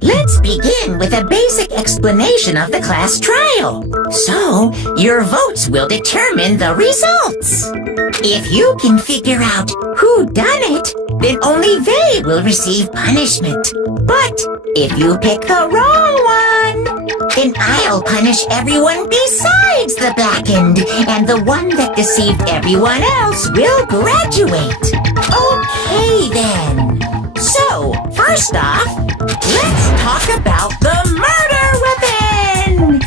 Let's begin with a basic explanation of the class trial. So, your votes will determine the results. If you can figure out who done it, then only they will receive punishment. But if you pick the wrong one, then I'll punish everyone besides the blackened, and the one that deceived everyone else will graduate. Okay then. So, first off, let's talk about the murder weapon!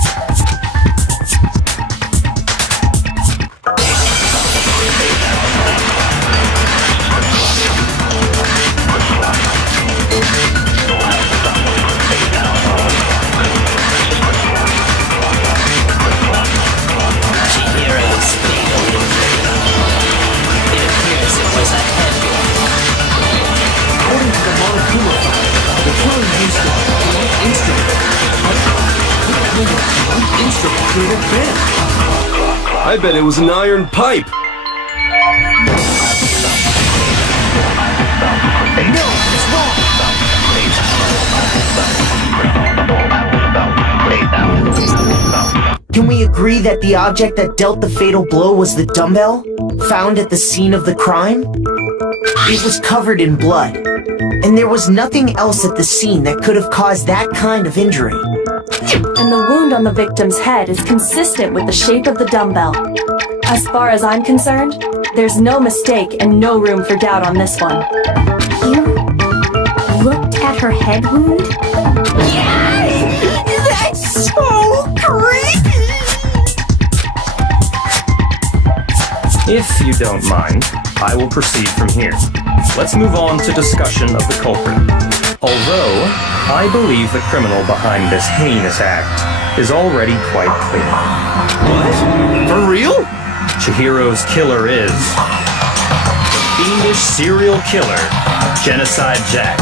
Chihiro's fatal injury. It appears it was a heavy one. According to the Monokuma file, the killer used a blunt instrument. What kind of blunt instrument could it have been? I bet it was an iron pipe. No, it's wrong! Can we agree that the object that dealt the fatal blow was the dumbbell, found at the scene of the crime? It was covered in blood, and there was nothing else at the scene that could have caused that kind of injury. And the wound on the victim's head is consistent with the shape of the dumbbell. As far as I'm concerned, there's no mistake and no room for doubt on this one. You looked at her head wound? That's so creepy! If you don't mind, I will proceed from here. Let's move on to discussion of the culprit. Although, I believe the criminal behind this heinous act is already quite clear. What? For real? Chihiro's killer is the fiendish serial killer, Genocide Jack.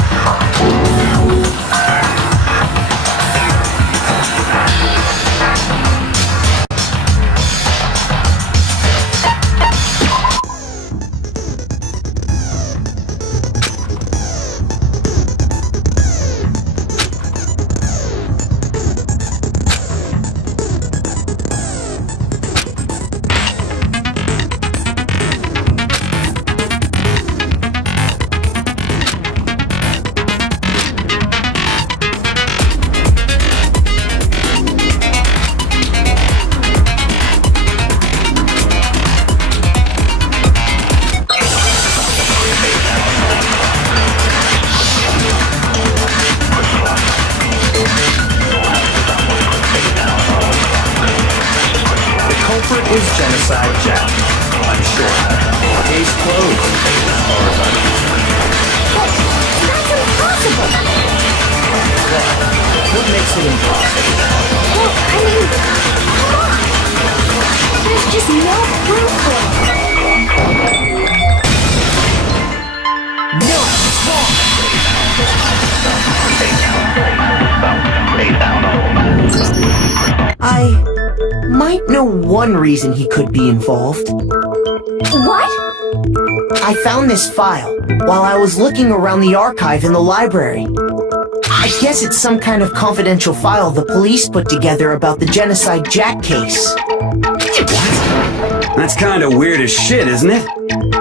Is Genocide Jack. I'm sure. Case closed, as far as I'm concerned. That's impossible! What makes it impossible? Well, I mean, come on! There's just no proof for it. No, it's wrong! I might know one reason he could be involved. What? I found this file while I was looking around the archive in the library. I guess it's some kind of confidential file the police put together about the Genocide Jack case. What? That's kind of weird as shit, isn't it?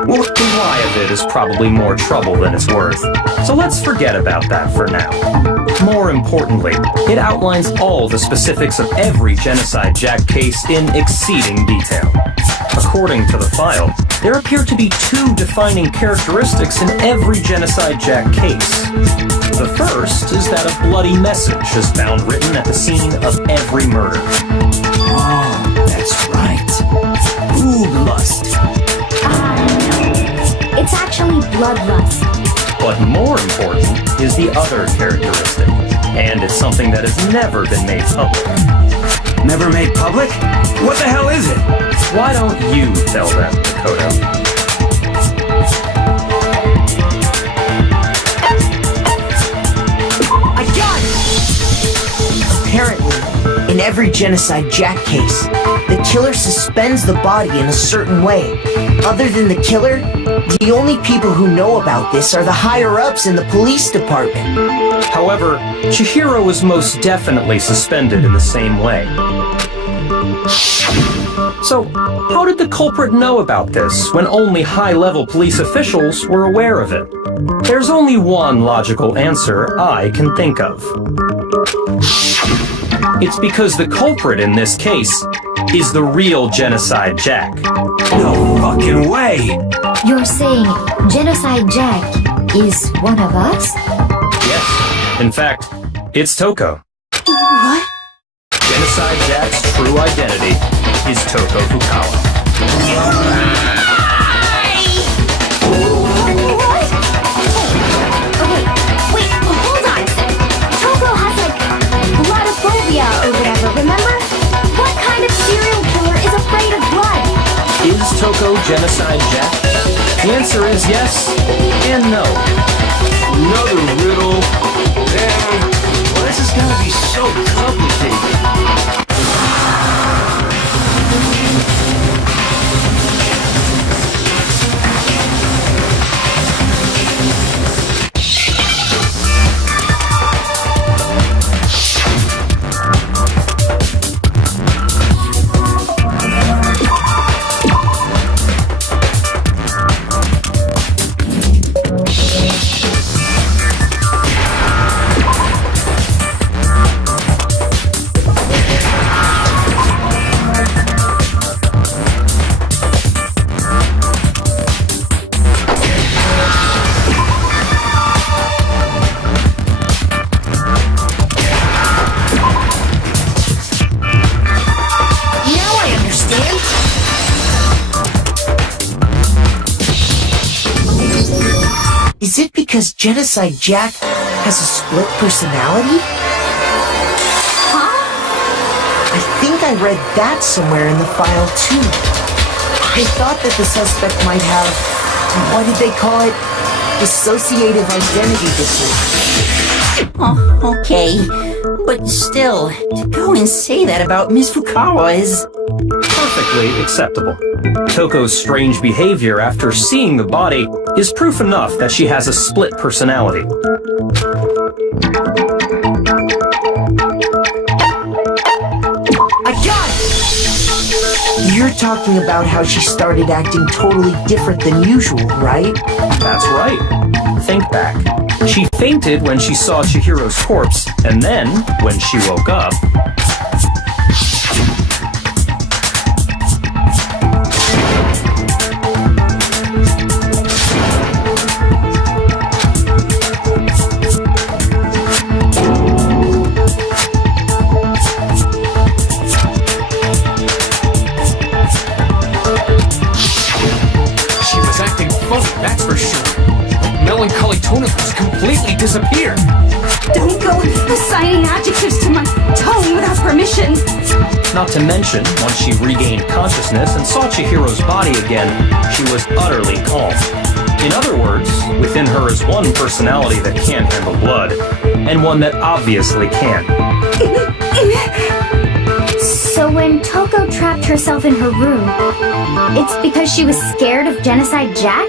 Well, the why of it is probably more trouble than it's worth. So let's forget about that for now. More importantly, it outlines all the specifics of every Genocide Jack case in exceeding detail. According to the file, there appear to be two defining characteristics in every Genocide Jack case. The first is that a bloody message is found written at the scene of every murder. Oh, that's right. Bloodlust. It's actually bloodlust. But more important is the other characteristic, and it's something that has never been made public. Never made public? What the hell is it? Why don't you tell them, Dakota? every Genocide Jack case, the killer suspends the body in a certain way. Other than the killer, the only people who know about this are the higher-ups in the police department. However, Chihiro was most definitely suspended in the same way. So, how did the culprit know about this when only high-level police officials were aware of it? There's only one logical answer I can think of. It's because the culprit in this case is the real Genocide Jack. No fucking way! You're saying Genocide Jack is one of us? Yes, in fact, it's Toko. What? Genocide Jack's true identity is Toko Fukawa. What? Okay, wait, hold on. Toko has like bloodophobia or whatever, remember? What kind of serial killer is afraid of blood? Is Toko Genocide Jack? The answer is yes and no. Another riddle. Well, this is gonna be so complicated. Is it because Genocide Jack has a split personality? Huh? I think I read that somewhere in the file too. They thought that the suspect might have, what did they call it? Dissociative identity disorder. Oh, okay. But still, to go and say that about Miss Fukawa is... Perfectly acceptable. Toko's strange behavior after seeing the body is proof enough that she has a split personality. I got it! You're talking about how she started acting totally different than usual, right? That's right. Think back. She fainted when she saw Chihiro's corpse, and then, when she woke up... She was acting funny, that's for sure. Melancholy tone of hers completely disappeared. Don't go assigning adjectives to my tongue without permission. Not to mention, once she regained consciousness and saw Chihiro's body again, she was utterly calm. In other words, within her is one personality that can't handle blood, and one that obviously can. So when Toko trapped herself in her room, it's because she was scared of Genocide Jack?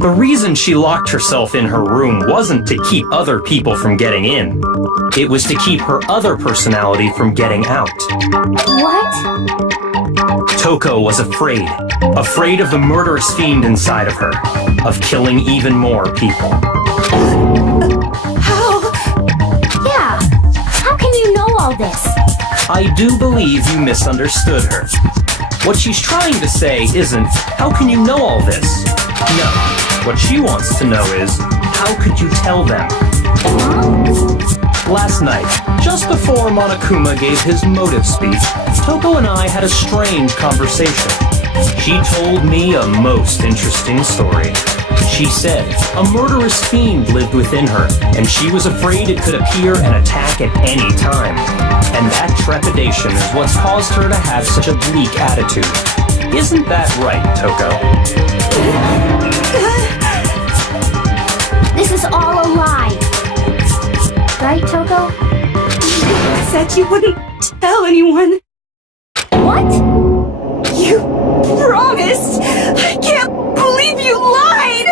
The reason she locked herself in her room wasn't to keep other people from getting in. It was to keep her other personality from getting out. What? Toko was afraid. Afraid of the murderous fiend inside of her. Of killing even more people. How? Yeah. How can you know all this? I do believe you misunderstood her. What she's trying to say isn't, how can you know all this? No. What she wants to know is, how could you tell them? Last night, just before Monokuma gave his motive speech, Toko and I had a strange conversation. She told me a most interesting story. She said a murderous fiend lived within her, and she was afraid it could appear and attack at any time. And that trepidation is what's caused her to have such a bleak attitude. Isn't that right, Toko? This is all a lie. Right, Toko? You said you wouldn't tell anyone. What? You promised! I can't believe you lied!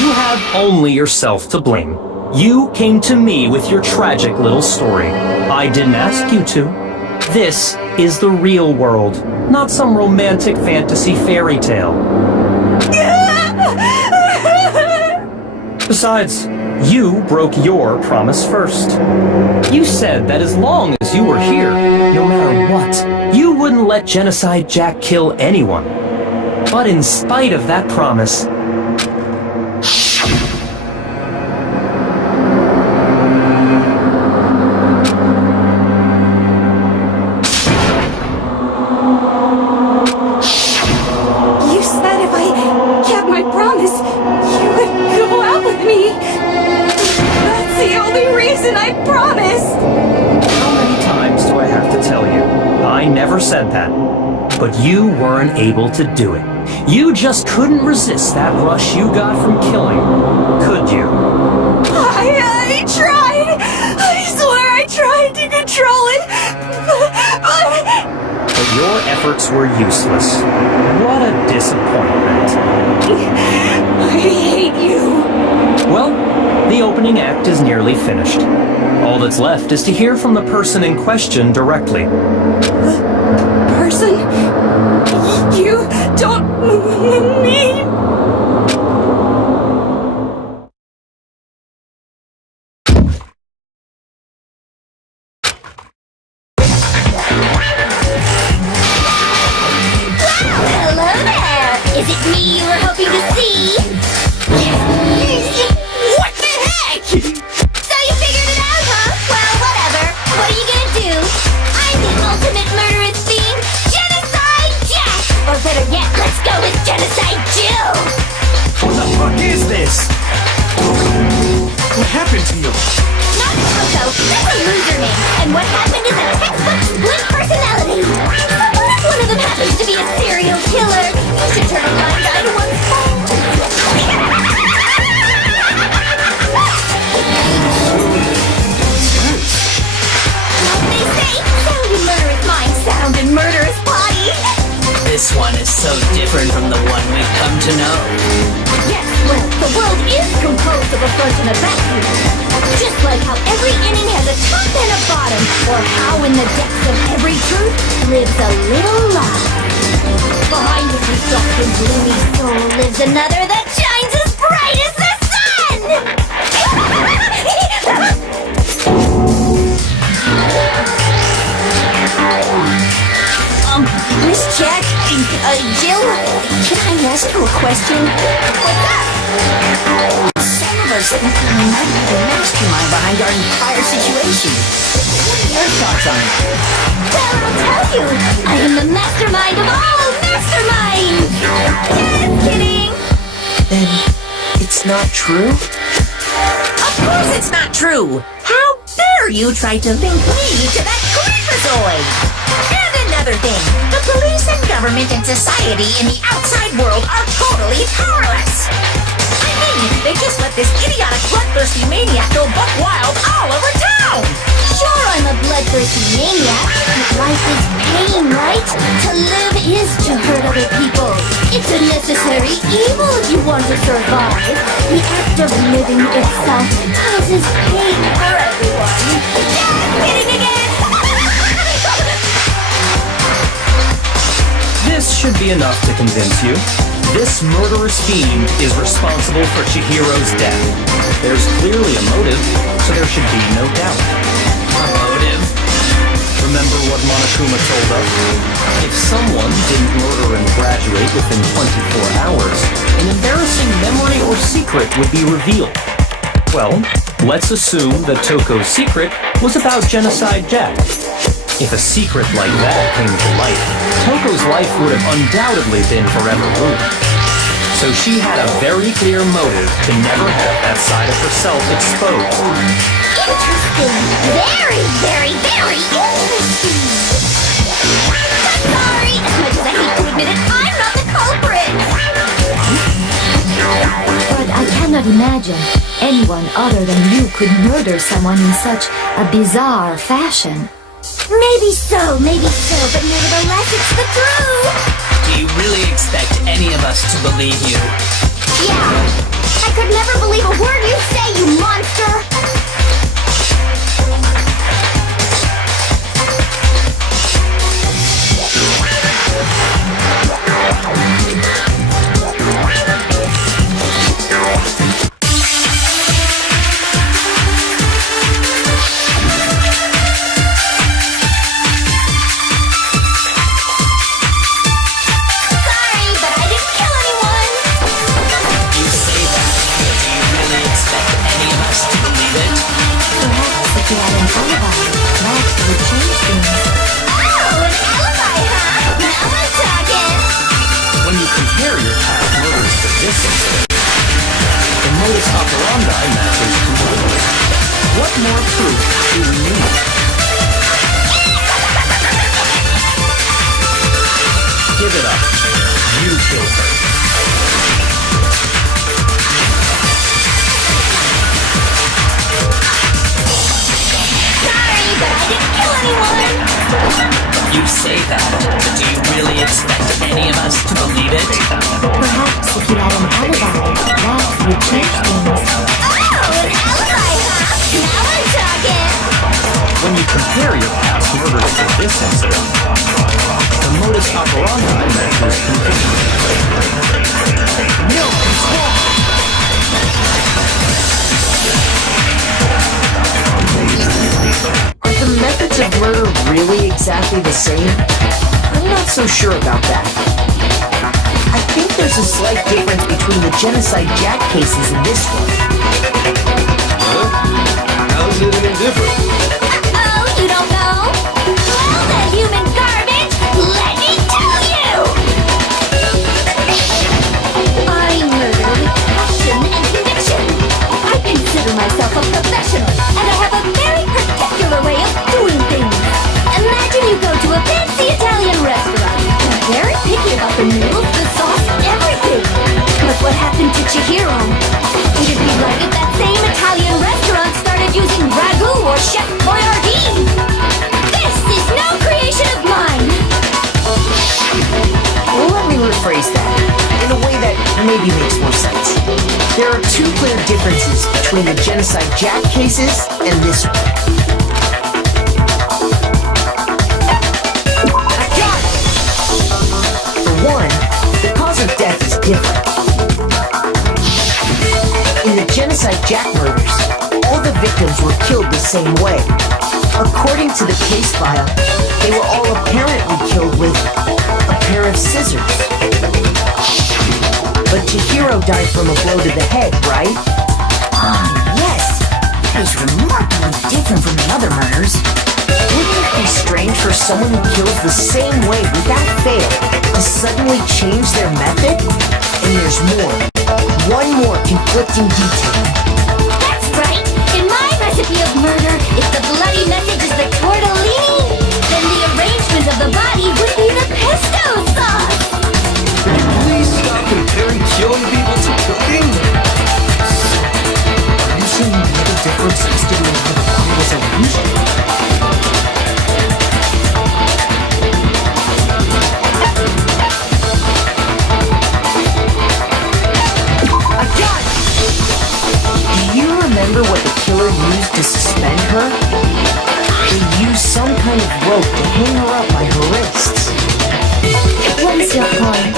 You have only yourself to blame. You came to me with your tragic little story. I didn't ask you to. This is the real world, not some romantic fantasy fairy tale. Besides, you broke your promise first. You said that as long as you were here, no matter what, you wouldn't let Genocide Jack kill anyone. But in spite of that promise, You said if I kept my promise, you would go out with me. That's the only reason I promised. how many times do I have to tell you? I never said that. But you weren't able to do it. You just couldn't resist that rush you got from killing, could you? I tried. I swear I tried to control it. But your efforts were useless. What a disappointment. I hate you. Well, the opening act is nearly finished. All that's left is to hear from the person in question directly. Person? You don't mean... Hello there! Is it me you were hoping to see? What the heck? So you figured it out, huh? Well, whatever. What are you gonna do? I'm the ultimate murderous fiend, Genocide Jack! Or better yet, let's go with Genocide Jill! What the fuck is this? What happened to you? Not Coco, that's a loser name. And what happened is a textbook split personality. So what if one of them happens to be a serial killer? You should turn a blind eye to one's fault. They say, sound in murderous mind, sound in murderous body. This one is so different from the one we've come to know. Yes, well, the world is composed of a front and a back. Just like how every inning has a top and a bottom, or how in the depths of every truth lives a little lie. Behind every dark and gloomy soul lives another that shines as bright as the sun! Miss Jack, Jill, can I ask you a question? What's up? Some of us think we might be the mastermind behind our entire situation. What are your thoughts on it? Well, I'll tell you. I am the mastermind of all masterminds! Just kidding! Then it's not true? Of course it's not true. How dare you try to link me to that creepazoid? And another thing, the police and government and society in the outside world are totally powerless. I mean, they just let this idiotic bloodthirsty maniac go buck wild all over town. Sure, I'm a bloodthirsty maniac, but life is pain, right? To live is to hurt other people. It's a necessary evil if you want to survive. The act of living itself causes pain for everyone. Just kidding again! This should be enough to convince you. This murderous fiend is responsible for Chihiro's death. There's clearly a motive, so there should be no doubt. A motive? Remember what Monokuma told us? If someone didn't murder and graduate within 24 hours, an embarrassing memory or secret would be revealed. Well, let's assume that Toko's secret was about Genocide Jack. If a secret like that came to light, Toko's life would have undoubtedly been forever ruined. So she had a very clear motive to never have that side of herself exposed. Interesting. Very, very, very interesting. I'm sorry. As much as I hate to admit it, I'm not the culprit. But I cannot imagine anyone other than you could murder someone in such a bizarre fashion. Maybe so, but nevertheless, it's the truth. Do you really expect any of us to believe you? Yeah. I could never believe a word you say, you monster. Modus operandi matches completely. What more proof do we need? Give it up. You killed her. Sorry, but I didn't kill anyone. You say that, but do you really expect any of us to believe it? Perhaps if you had an alibi, that would change things. Oh, an alibi, huh? Now I'm talking. When you compare your past murders to this incident, the modus operandi matches completely. No, it's wrong. Are the methods of murder really exactly the same? I'm not so sure about that. I think there's a slight difference between the Genocide Jack cases and this one. Huh? How's it any different? Oh, you don't know? Well, the human garbage, let me tell you! I murder with passion and conviction. I consider myself a professional, and I have a very particular way of doing things. Imagine you go to a fancy Italian restaurant. They're very picky about the noodles, the sauce, everything. But what happened to Chihiro? It'd be like if that same Italian restaurant started using ragu or Chef Boyardee. This is no creation of mine. Well, let me rephrase that in a way that maybe makes more sense. There are two clear differences between the Genocide Jack cases and this one. I got it! For one, the cause of death is different. In the Genocide Jack murders, all the victims were killed the same way. According to the case file, they were all apparently killed with a pair of scissors. But Chihiro died from a blow to the head, right? Yes. That is remarkably different from the other murders. Wouldn't it be strange for someone who kills the same way without fail to suddenly change their method? And there's more. One more conflicting detail. That's right. In my recipe of murder, if the bloody message is the tortellini, then the arrangement of the body would be the pesto sauce. Could you please stop comparing killing people to cooking? Are you saying the other difference is to do with how the body was arranged? I got it! Do you remember what the killer used to suspend her? He used some kind of rope to hang her up by her wrists. What's your point?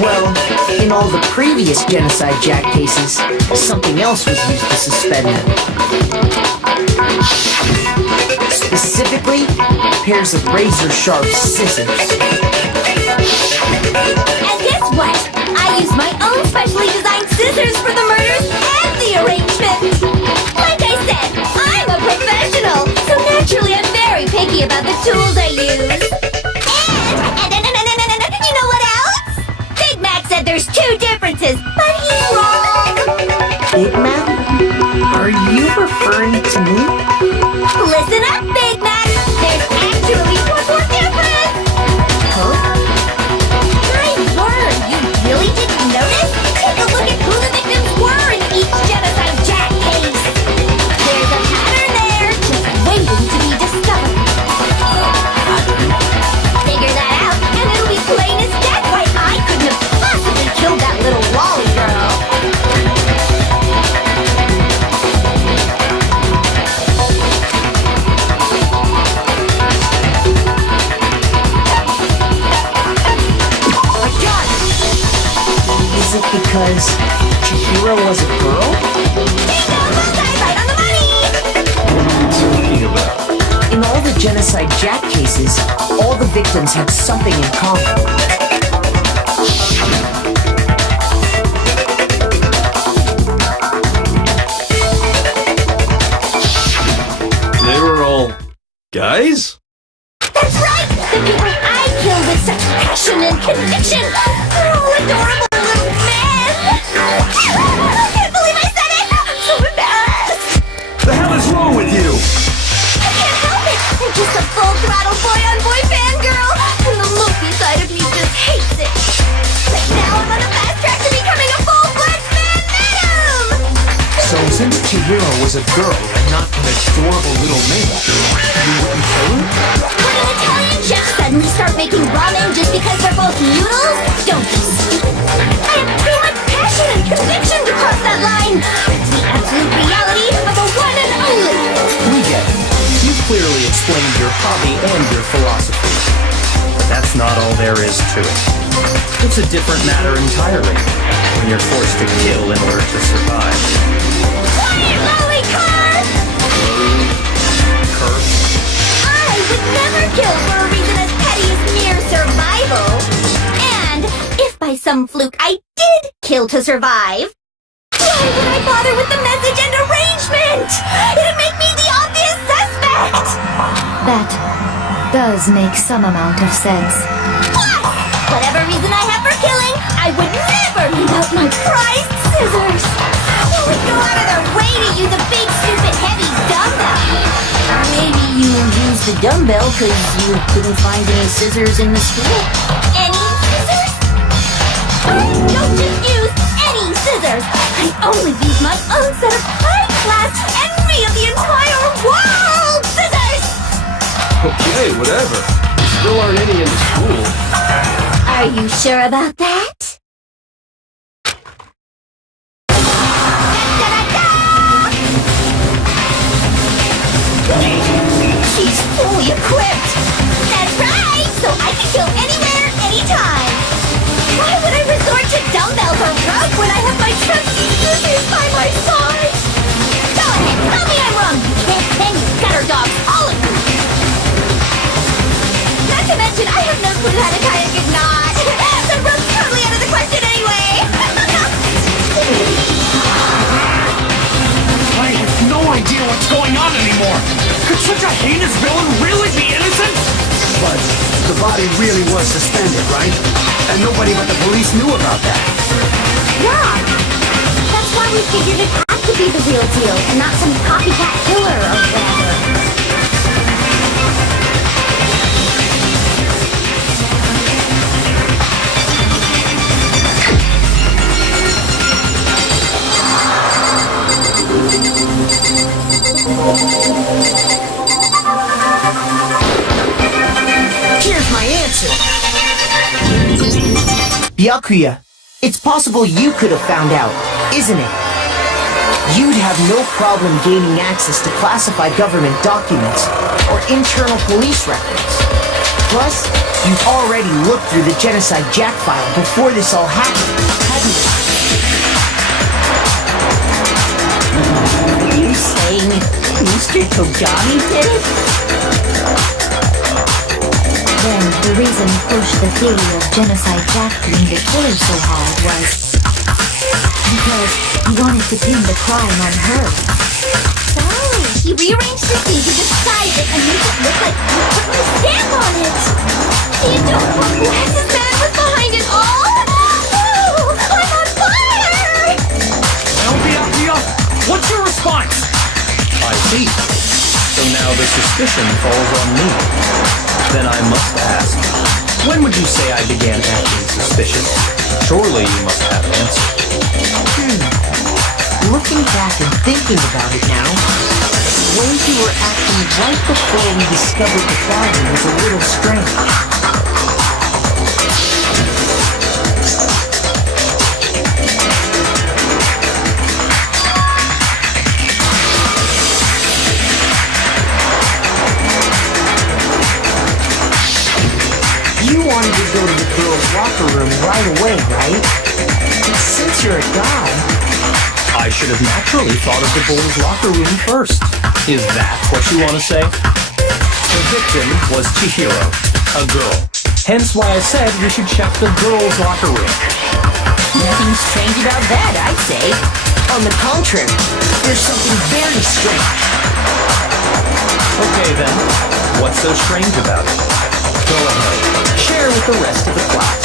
Well, in all the previous Genocide Jack cases, something else was used to suspend them. Specifically, pairs of razor-sharp scissors. And guess what? I use my own specially designed scissors for the murders and the arrangement. Like I said, I'm a professional, so naturally I'm very picky happy about the tools I use. And you know what else? Big Mac said there's two differences, but he's wrong. Big Mac? Are you referring to me? Listen up, Big Mac. There's actually one more difference. Huh? My word, you really didn't notice? Take a look at who the victims were in each genocide jack case. There's a pattern there, just waiting to be discovered. Figure that out, and it'll be plain as death why I couldn't have possibly killed that little Wally girl. I got it! Is it because Chihiro was a girl? Bingo! Bullseye, right on the money! Talking about. In all the genocide jack cases, all the victims had something in common. They were all guys? That's right! The people I killed with such passion and conviction are all adorable little men! I can't believe I said it! I'm so embarrassed! The hell is wrong with you? I can't help it! I'm just a full-throttle boy-on-boy fangirl! And the loopy side of me just hates it! But now I'm on the fast track to becoming a full-fledged fan madam! So since Chihiro was a girl and not an adorable little man, you wouldn't kill her? Would an Italian chef suddenly start making ramen just because they're both noodles? Don't be stupid. I have too much passion and conviction to cross that line. It's the absolute reality of a one and only. We get it. You've clearly explained your hobby and your philosophy. But that's not all there is to it. It's a different matter entirely when you're forced to kill in order to survive. Quiet, Lollycar! Curse. I would never kill for a reason as petty as mere survival. And if by some fluke I did kill to survive, why would I bother with the message and arrangement? It'd make me the obvious suspect! That does make some amount of sense. Plus, whatever reason I have for killing, I would never leave out my prized scissors! Who would go out of their way to use a big, stupid, heavy dumbbell? Or maybe you used the dumbbell because you couldn't find any scissors in the store? Any scissors? Don't just use any scissors! I only use my own set of high-class, envy of the entire world scissors! Okay, whatever. There still aren't any in the school. Are you sure about that? She's fully equipped! That's right! So I can kill anywhere, anytime! Why would I resort to dumbbells or rope when I have my trusty scissors by my side? Go ahead, tell me I'm wrong, you can't hang gutter dogs, all of you! Not to mention, I have no clue how to tie a good knot! The rope's totally out of the question anyway! I have no idea what's going on anymore. Could such a heinous villain really be innocent? But the body really was suspended, right? And nobody but the police knew about that. Yeah! That's why we figured it had to be the real deal and not some copycat killer or whatever. Here's my answer. Byakuya, it's possible you could have found out, isn't it? You'd have no problem gaining access to classified government documents or internal police records. Plus, you've already looked through the Genocide Jack file before this all happened, hadn't you? Are you saying Mr. Kogami did it? Then the reason he pushed the theory of Genocide Jack being the killer so hard was because he wanted to pin the crime on her. So, He rearranged the scene to disguise it and make it look like you put my stamp on it. Theodore, bless his man was behind it all. Oh, I'm on fire! Elvia, what's your response? I see. So now the suspicion falls on me. Then I must ask, when would you say I began acting suspicious? Surely you must have an answer. Looking back and thinking about it now, the way you were acting right before we discovered the body was a little strange. You wanted to go to the girls' locker room right away, right? Since you're a guy, I should have naturally thought of the boys' locker room first. Is that what you want to say? The victim was Chihiro, a girl. Hence why I said we should check the girls' locker room. Nothing strange about that, I'd say. on the contrary, there's something very strange. Okay then, what's so strange about it? Go ahead, share with the rest of the class.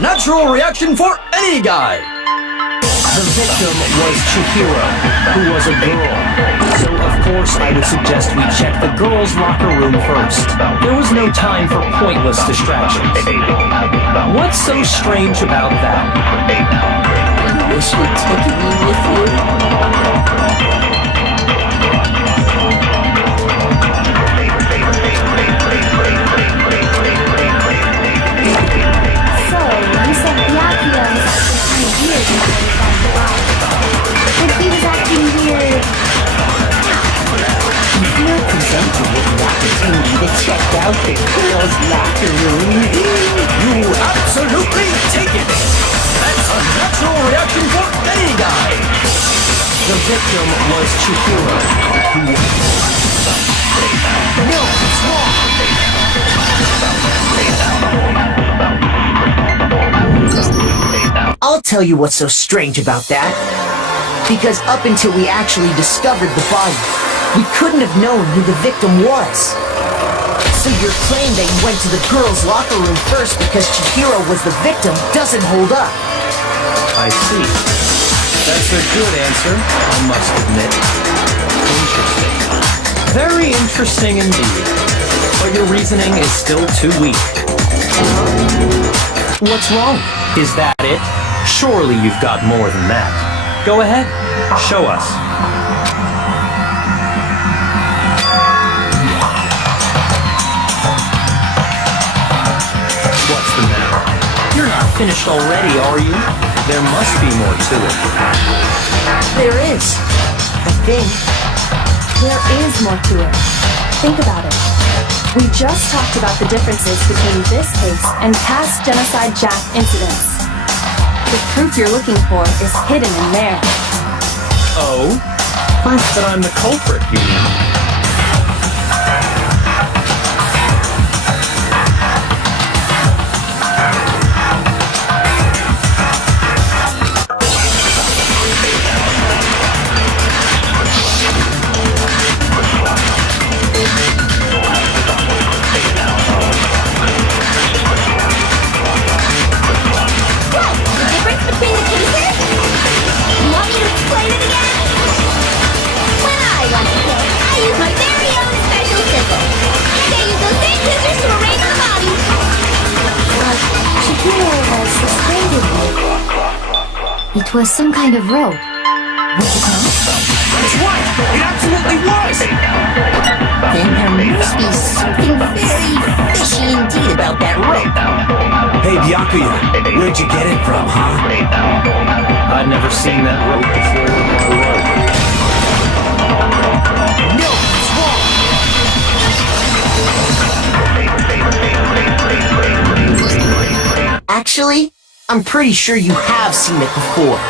Natural reaction for any guy. The victim was Chihiro, who was a girl. So of course I would suggest we check the girls' locker room first. There was no time for pointless distractions. What's so strange about that? You wish you'd taken me with you? But he was acting weird. If you're presented with the opportunity to check out the girls' locker room, You absolutely take it. That's a natural reaction for any guy. The victim was Chihiro, who... No, it's wrong. I'll tell you what's so strange about that. Because up until we actually discovered the body, we couldn't have known who the victim was. So your claim that you went to the girls' locker room first because Chihiro was the victim doesn't hold up. I see. That's a good answer, I must admit. Interesting. Very interesting indeed. But your reasoning is still too weak. What's wrong? Is that it? Surely you've got more than that. Go ahead, show us. What's the matter? You're not finished already, are you? There must be more to it. There is, I think. There is more to it. Think about it. We just talked about the differences between this case and past Genocide Jack incidents. The proof you're looking for is hidden in there. Oh? Proof that I'm the culprit, you mean? It was some kind of rope. That's right! It absolutely was! Then there must be something very fishy indeed about that rope. Hey, Byakuya, where'd you get it from, huh? I'd never seen that rope before in my life. No, it's wrong! Actually, I'm pretty sure you have seen it before.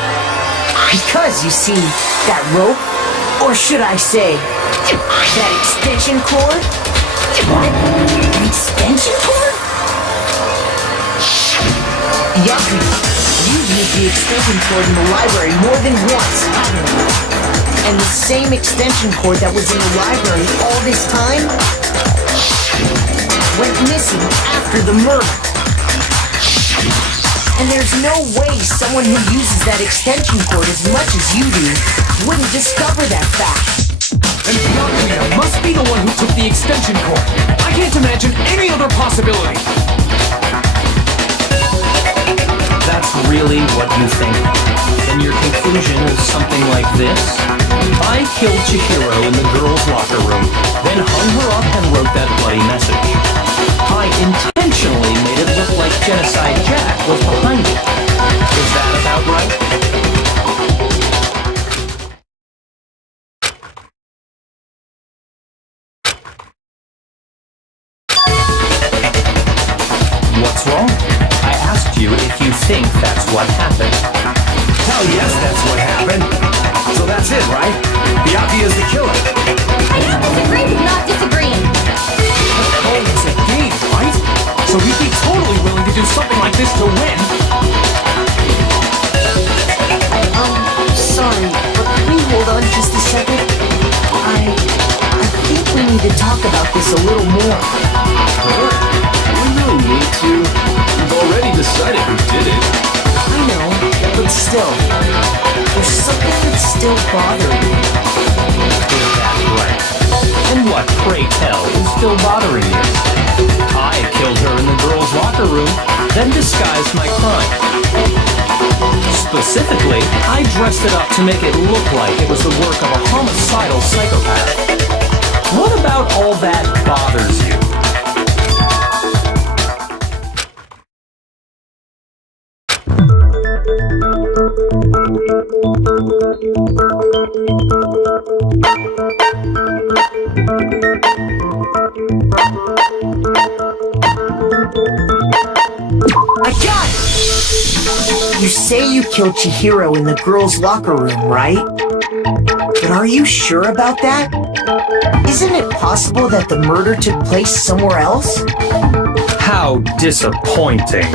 Because, you see, that rope, or should I say, that extension cord? An extension cord? Byakuya, you've used the extension cord in the library more than once, haven't you? And the same extension cord that was in the library all this time went missing after the murder. And there's no way someone who uses that extension cord as much as you do wouldn't discover that fact. And Byakuya must be the one who took the extension cord. I can't imagine any other possibility. That's really what you think? Then your conclusion is something like this? I killed Chihiro in the girls' locker room, then hung her up and wrote that bloody message. I intentionally made it look like Genocide Jack was behind it. Is that about right? What's wrong? I asked you if you think that's what happened. Hell yes, that's what happened. So that's it, right? Byakuya's the killer. I suppose agreeing is not disagreeing. Oh, it's a game, right? So he'd be totally willing to do something like this to win. Sorry, but can we hold on just a second? I think we need to talk about this a little more. We really need to. We've already decided who did it. I know, but still, there's something that's still bothering me. Is that right? And what, pray tell, is still bothering you? I killed her in the girls' locker room, then disguised my crime. Specifically, I dressed it up to make it look like it was the work of a homicidal psychopath. What about all that bothers you? I got it! You say you killed Chihiro in the girls' locker room, right? But are you sure about that? Isn't it possible that the murder took place somewhere else? How disappointing.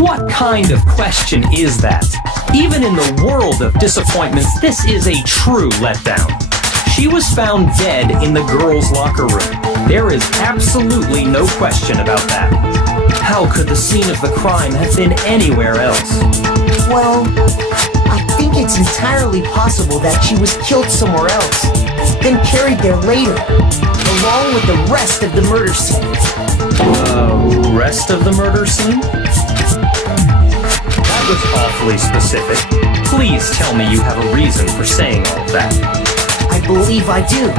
What kind of question is that? Even in the world of disappointments, this is a true letdown. She was found dead in the girls' locker room. There is absolutely no question about that. How could the scene of the crime have been anywhere else? Well, I think it's entirely possible that she was killed somewhere else, then carried there later, along with the rest of the murder scene. Rest of the murder scene? That was awfully specific. Please tell me you have a reason for saying all of that. I believe I do.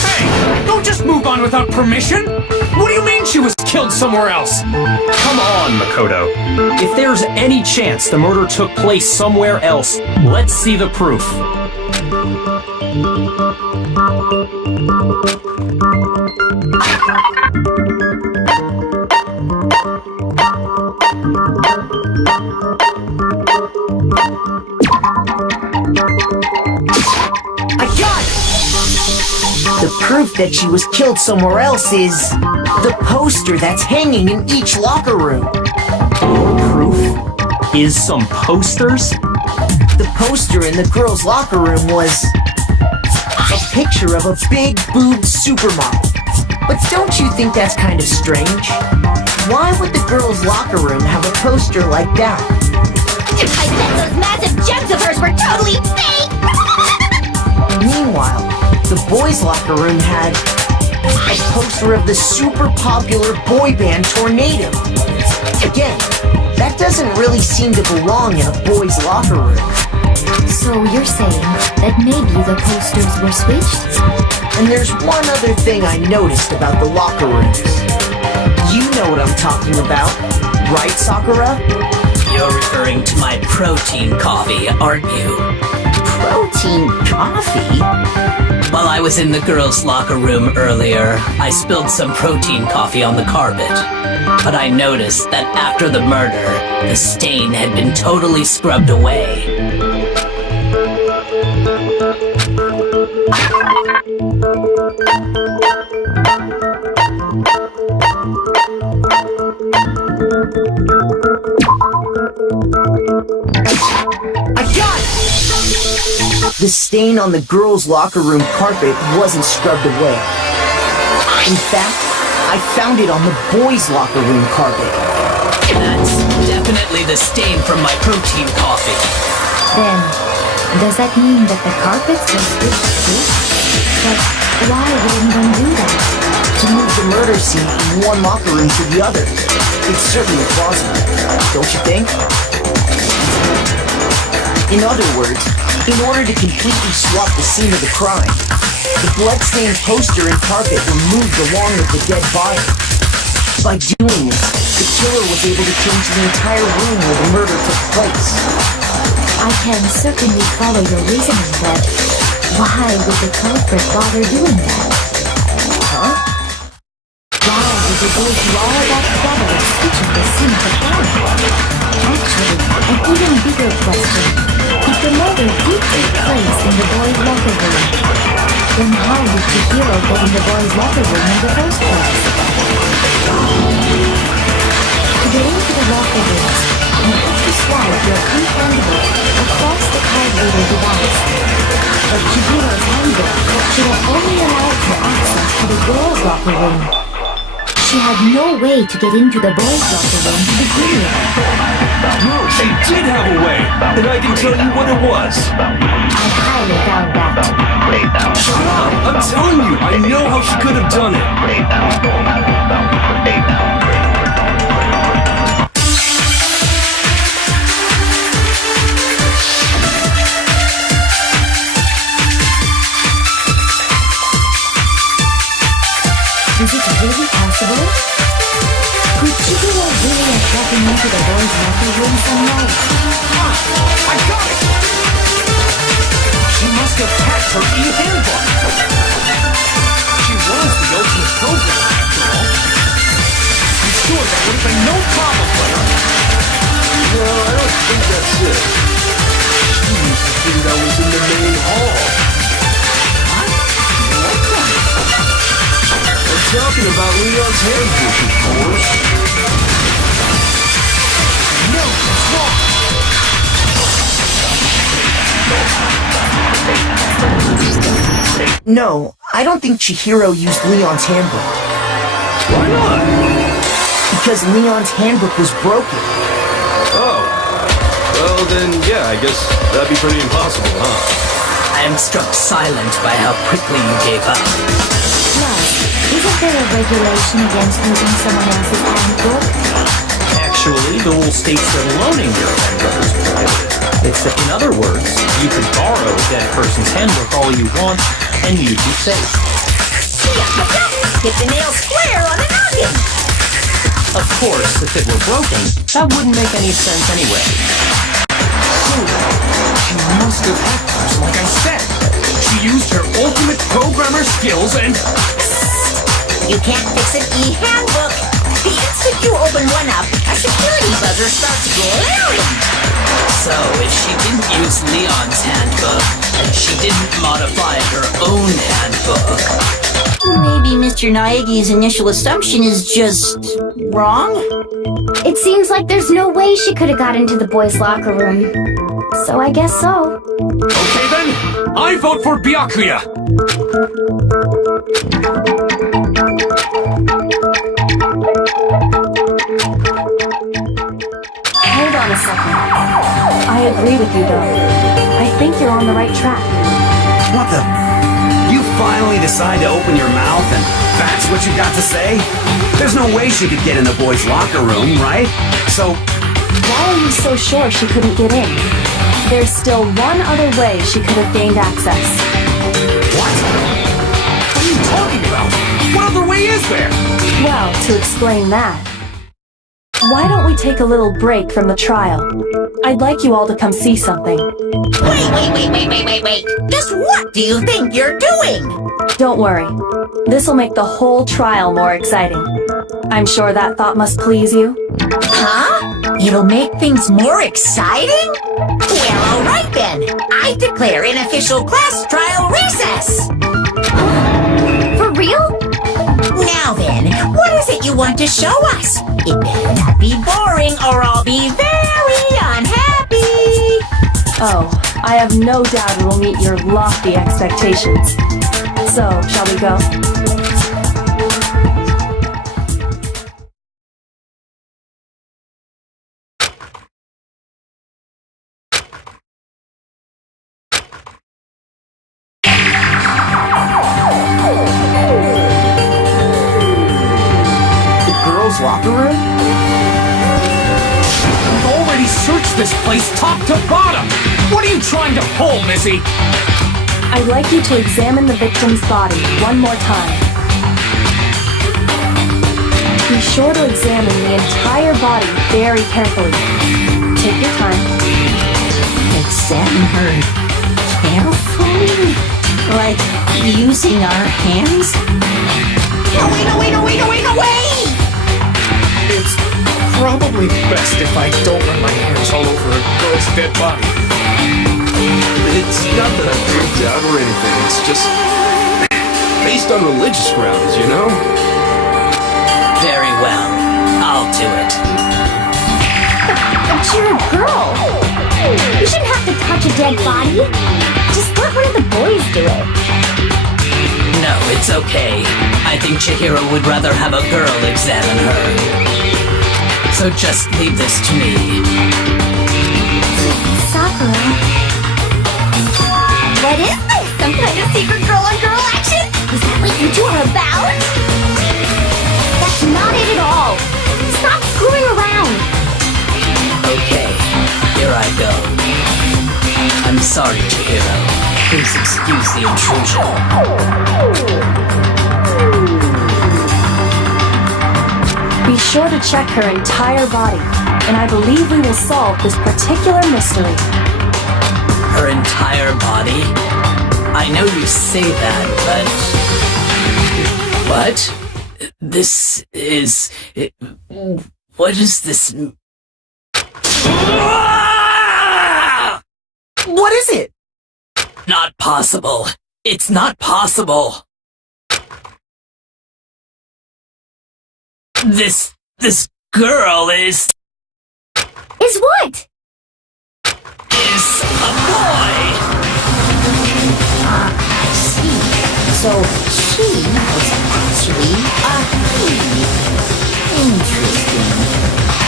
Hey, don't just move on without permission. What do you mean she was killed somewhere else? Come on, Makoto. If there's any chance the murder took place somewhere else, let's see the proof. I got it! The proof that she was killed somewhere else is the poster that's hanging in each locker room. Proof? Is some posters? The poster in the girls' locker room was a picture of a big-boobed supermodel. But don't you think that's kind of strange? Why would the girls' locker room have a poster like that? I bet those massive gems of hers were totally fake! Meanwhile, the boys' locker room had a poster of the super popular boy band Tornado. Again, that doesn't really seem to belong in a boys' locker room. So you're saying that maybe the posters were switched? And there's one other thing I noticed about the locker rooms. You know what I'm talking about, right, Sakura? You're referring to my protein coffee, aren't you? Protein coffee? While I was in the girls' locker room earlier, I spilled some protein coffee on the carpet. But I noticed that after the murder, the stain had been totally scrubbed away. I got it! The stain on the girls' locker room carpet wasn't scrubbed away. In fact, I found it on the boys' locker room carpet. That's definitely the stain from my protein coffee. Then, does that mean that the carpets were switched too? But why would anyone do that? To move the murder scene from one locker room to the other. It's certainly plausible, don't you think? In other words, in order to completely swap the scene of the crime, the bloodstained poster and carpet were moved along with the dead body. By doing this, the killer was able to change the entire room where the murder took place. I can certainly follow your reasoning, but why would the culprit bother doing that? Huh? Why would they go through all that trouble of switching the scene of the crime? Actually, an even bigger question. If the murder did take place in the boys' locker room, then how did Chihiro get in the boys' locker room in the first place? To get into the locker rooms, you have to slide your e-handbook across the card reader device. But Chihiro's handbook should have only allowed her access to the girls' locker room. She had no way to get into the boys' locker room to begin with. No, she did have a way, and I can tell you what it was. I highly doubt that. Shut up! I'm telling you, I know how she could have done it. Is it really possible? Could Chihiro really have gotten into the boys' locker room some night? I got it! She must have hacked her e-handbook. She was the ultimate programmer, after all. I'm sure that would have been no problem for her. No, I don't think that's it. She used to think I was in the main hall. We're talking about Leon's handbook, of course. No, it's wrong. No, I don't think Chihiro used Leon's handbook. Why not? Because Leon's handbook was broken. Oh. Well, then, yeah, I guess that'd be pretty impossible, huh? I am struck silent by how quickly you gave up. Plus, isn't there a regulation against using someone else's handbook? Actually, the rule states that loaning your handbook is prohibited. It's that, in other words, you could borrow a dead person's handbook all you want, and you'd be safe. Hit the nail square on the noggin! Of course, if it were broken, that wouldn't make any sense anyway. So, she must have hacked us, like I said. She used her ultimate programmer skills and... You can't fix an e-handbook. The instant you open one up, a security buzzer starts blaring. So, if she didn't use Leon's handbook, and she didn't modify her own handbook... Maybe Mr. Naegi's initial assumption is just wrong? It seems like there's no way she could have got into the boys' locker room. So I guess so. Okay then, I vote for Byakuya. Hold on a second. I agree with you, though. I think you're on the right track. What the? decide to open your mouth and that's what you got to say? There's no way she could get in the boys' locker room, right? So, Why are you so sure she couldn't get in? There's still one other way she could have gained access. what? What are you talking about? What other way is there? Well, to explain that, why don't we take a little break from the trial? I'd like you all to come see something. Wait. Just what do you think you're doing? Don't worry. This'll make the whole trial more exciting. I'm sure that thought must please you. Huh? It'll make things more exciting? Well, all right then. I declare an official class trial recess. For real? Now then, what is it you want to show us? It better not be boring or I'll be very unhappy. Oh, I have no doubt it'll meet your lofty expectations. So, shall we go? The girls' locker room? We've already searched this place top to bottom! What are you trying to pull, Missy? I'd like you to examine the victim's body one more time. Be sure to examine the entire body very carefully. Take your time. Examine her carefully? Like using our hands? No, wait! It's probably best if I don't run my hands all over a girl's dead body. It's not that I'm freaked out or anything, it's just based on religious grounds, you know? Very well. I'll do it. But you're a girl. You shouldn't have to touch a dead body. Just let one of the boys do it. No, it's okay. I think Chihiro would rather have a girl examine her. So just leave this to me. Sakura. What is this? Some kind of secret girl-on-girl action? Is that what you two are about? That's not it at all. Stop screwing around. Okay, here I go. I'm sorry, Chihiro. Please excuse the intrusion. Be sure to check her entire body, and I believe we will solve this particular mystery. Her entire body? I know you say that, but... What? This is... What is this... What is it? Not possible. It's not possible. This girl is what? Is a boy. I see. So she was actually a he. Interesting.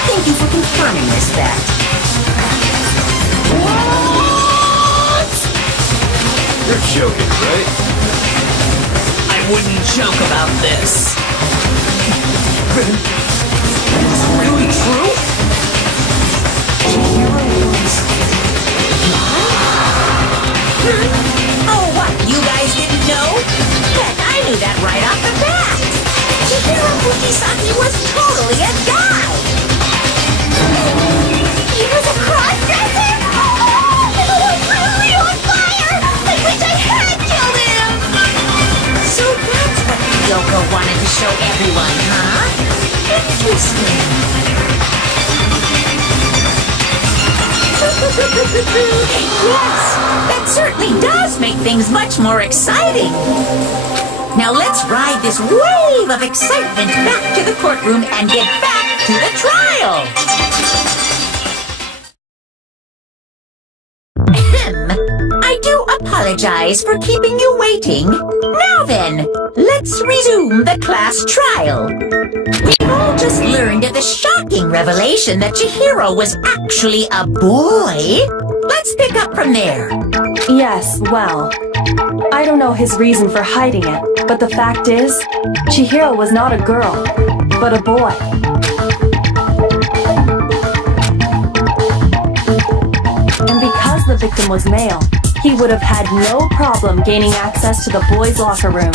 Thank you for confirming this fact. What? You're joking, right? I wouldn't joke about this. It's really true? Oh, what? You guys didn't know? Heck, I knew that right off the bat. Chihiro Fujisaki was totally a guy. He was a cross-dresser? Oh, he was really on fire! I wish I had killed him! So that's what Yoko wanted to show everyone, huh? Interesting. Yes, that certainly does make things much more exciting. Now let's ride this wave of excitement back to the courtroom and get back to the trial. I do apologize for keeping you waiting. Now then, let's resume the class trial. We've all just learned of the shocking revelation that Chihiro was actually a boy. Let's pick up from there. Yes, well, I don't know his reason for hiding it, but the fact is, Chihiro was not a girl, but a boy. And because the victim was male, he would have had no problem gaining access to the boys' locker room.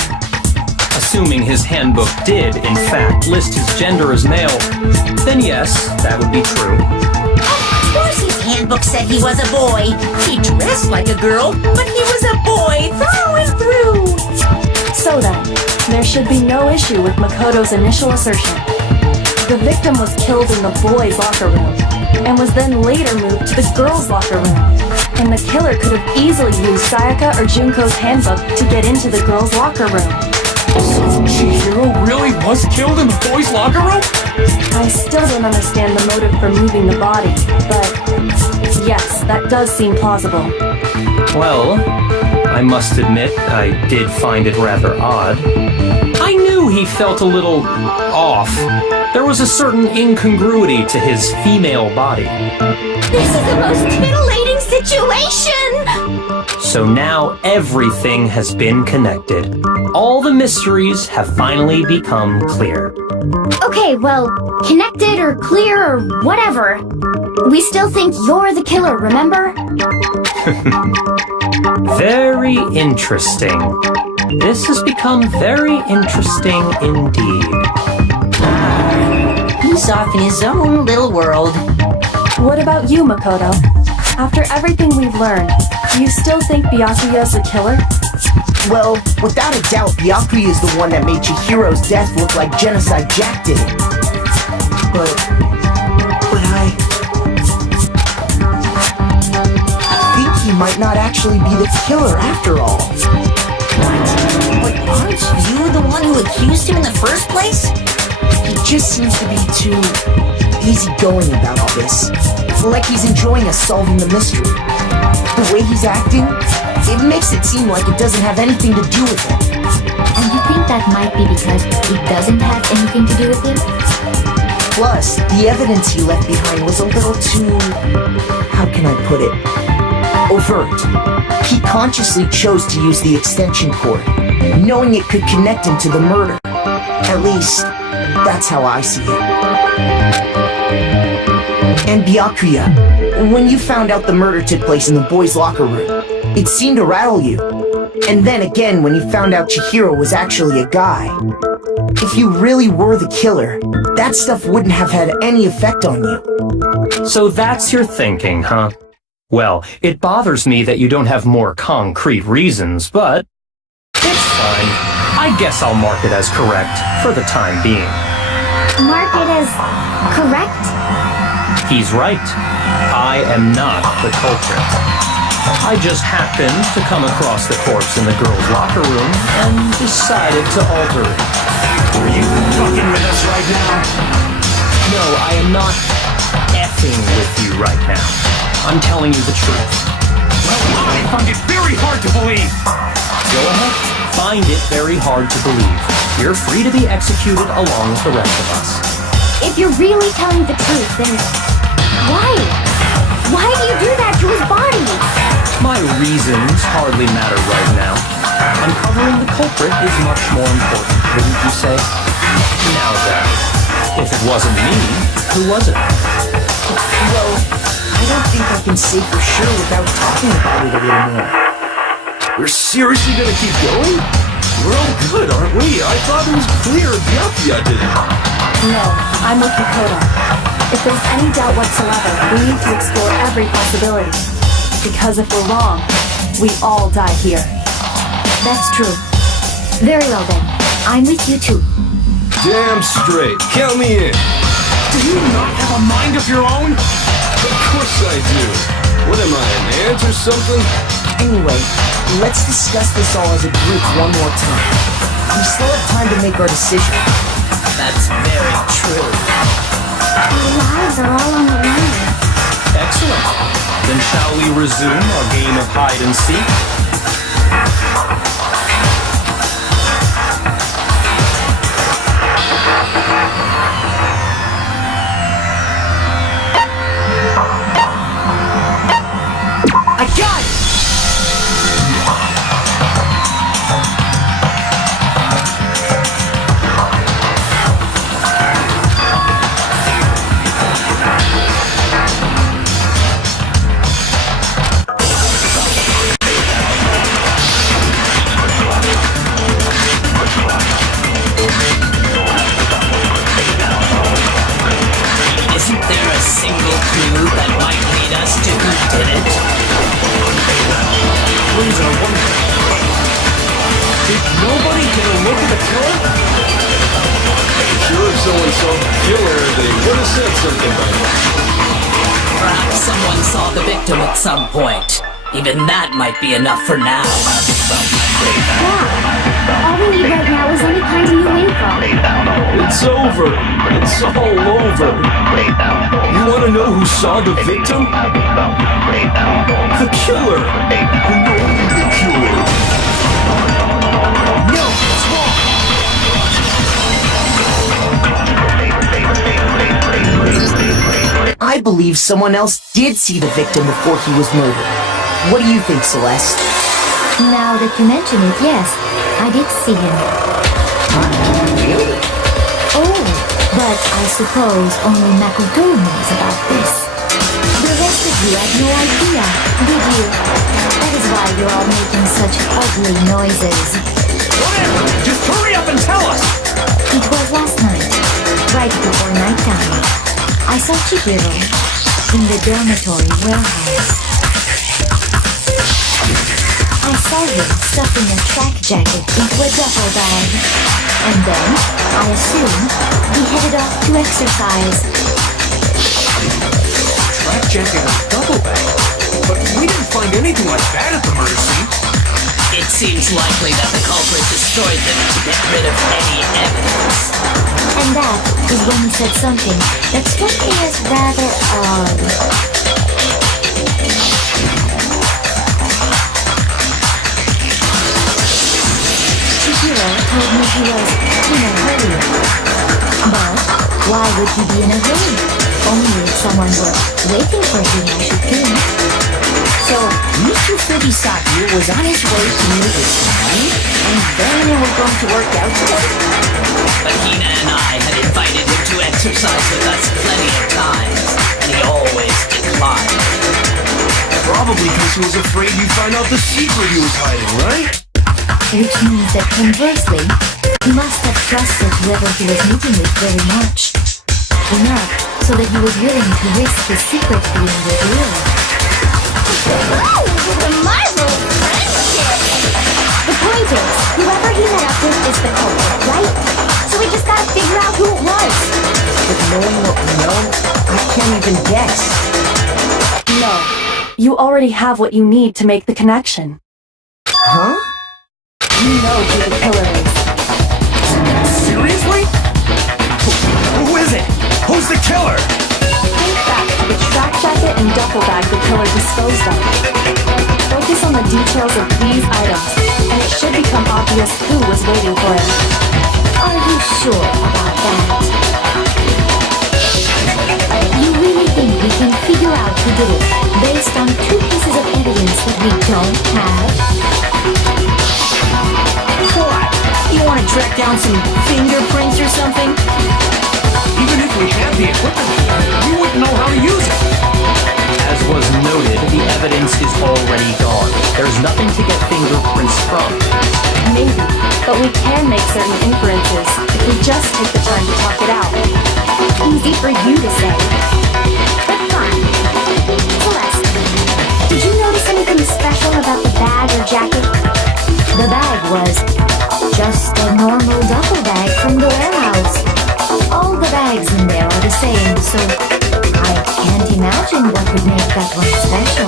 Assuming his handbook did, in fact, list his gender as male, then yes, that would be true. Of course his handbook said he was a boy. He dressed like a girl, but he was a boy through and through. So then, there should be no issue with Makoto's initial assertion. The victim was killed in the boys' locker room, and was then later moved to the girls' locker room. And the killer could have easily used Sayaka or Junko's handbook to get into the girls' locker room. So Chihiro really was killed in the boys' locker room? I still don't understand the motive for moving the body, but yes, that does seem plausible. Well, I must admit, I did find it rather odd. I knew he felt a little off. There was a certain incongruity to his female body. This is the most titillating situation! So now everything has been connected. All the mysteries have finally become clear. Okay, well, connected or clear or whatever. We still think you're the killer, remember? Very interesting. This has become very interesting indeed. He's off in his own little world. What about you, Makoto? After everything we've learned, do you still think Byakuya's the killer? Well, without a doubt, Byakuya is the one that made Chihiro's death look like Genocide Jack did it. But I think he might not actually be the killer after all. What? But aren't you the one who accused him in the first place? He just seems to be too easygoing about all this. Like he's enjoying us solving the mystery. The way he's acting, it makes it seem like it doesn't have anything to do with him. And you think that might be because it doesn't have anything to do with him? Plus, the evidence he left behind was a little too... how can I put it? Overt. He consciously chose to use the extension cord, knowing it could connect him to the murder. At least, that's how I see it. And Byakuya, when you found out the murder took place in the boys' locker room, it seemed to rattle you. And then again when you found out Chihiro was actually a guy. If you really were the killer, that stuff wouldn't have had any effect on you. So that's your thinking, huh? Well, it bothers me that you don't have more concrete reasons, but it's fine. I guess I'll mark it as correct for the time being. Mark it as correct? He's right. I am not the culprit. I just happened to come across the corpse in the girls' locker room and decided to alter it. Are you fucking with us right now? No, I am not effing with you right now. I'm telling you the truth. Well, I find it very hard to believe. Go ahead. Find it very hard to believe. You're free to be executed along with the rest of us. If you're really telling the truth, then why? Why do you do that to his body? My reasons hardly matter right now. Uncovering the culprit is much more important, wouldn't you say? Now then, if it wasn't me, who was it? Well, I don't think I can say for sure without talking about it a little more. We're seriously gonna keep going? We're all good, aren't we? I thought it was clear Byakuya did it. No, I'm with Makoto. If there's any doubt whatsoever, we need to explore every possibility. Because if we're wrong, we all die here. That's true. Very well then. I'm with you too. Damn straight. Count me in. Do you not have a mind of your own? Of course I do. What am I, an ant or something? Anyway, let's discuss this all as a group one more time. We still have time to make our decision. That's very true. Our lives are all on the line. Excellent. Then shall we resume our game of hide and seek? I got it! Nobody get a look at the killer? Sure, if someone saw the killer, they would have said something by now. Perhaps someone saw the victim at some point. Even that might be enough for now. Yeah. All we need right now is any kind of new info. It's over. It's all over. You want to know who saw the victim? The killer. The killer. No, it's wrong. I believe someone else did see the victim before he was murdered. What do you think, Celeste? Now that you mention it, yes, I did see him. Really? Oh, but I suppose only Makoto knows about this. The rest of you had no idea, did you? That is why you're all making such ugly noises. Whatever! Just hurry up and tell us! It was last night, right before nighttime. I saw Chihiro in the dormitory warehouse. I saw him stuffing a track jacket into a duffel bag. And then, I assumed, he headed off to exercise. Track jacket and double bag? But we didn't find anything like that at the murder scene. It seems likely that the culprit destroyed them to get rid of any evidence. And that is when he said something that struck me as rather odd. Chihiro told me he was in a hurry. But why would he be in a hurry? Only if someone were waiting for him, I should think. So, Mr. Fujisaku was on his way to meet his friend, and then they were going to work out together? But Hina and I had invited him to exercise with us plenty of times, and he always declined. Probably because he was afraid you'd find out the secret he was hiding, right? Which means that conversely, he must have trusted whoever he was meeting with very much. Enough so that he was willing to risk his secret being revealed. Wow, the marvel friendship! The point is, whoever he met up with is the culprit, right? So we just gotta figure out who it was. But knowing what we know, I can't even guess. No. You already have what you need to make the connection. Huh? You know who the killer is. Seriously? Who is it? Who's the killer? Think back to the track jacket and duffel bag the killer disposed of. Focus on the details of these items, and it should become obvious who was waiting for him. Are you sure about that? You really think we can figure out who did it based on two pieces of evidence that we don't have? What? You want to track down some fingerprints or something? Even if we had the equipment, we wouldn't know how to use it. As was noted, the evidence is already gone. There's nothing to get fingerprints from. Maybe, but we can make certain inferences if we just take the time to talk it out. Easy for you to say. But fine. Celeste, did you notice anything special about the bag or jacket? The bag was just a normal duffel bag from the warehouse. All the bags in there are the same, so I can't imagine what would make that one special.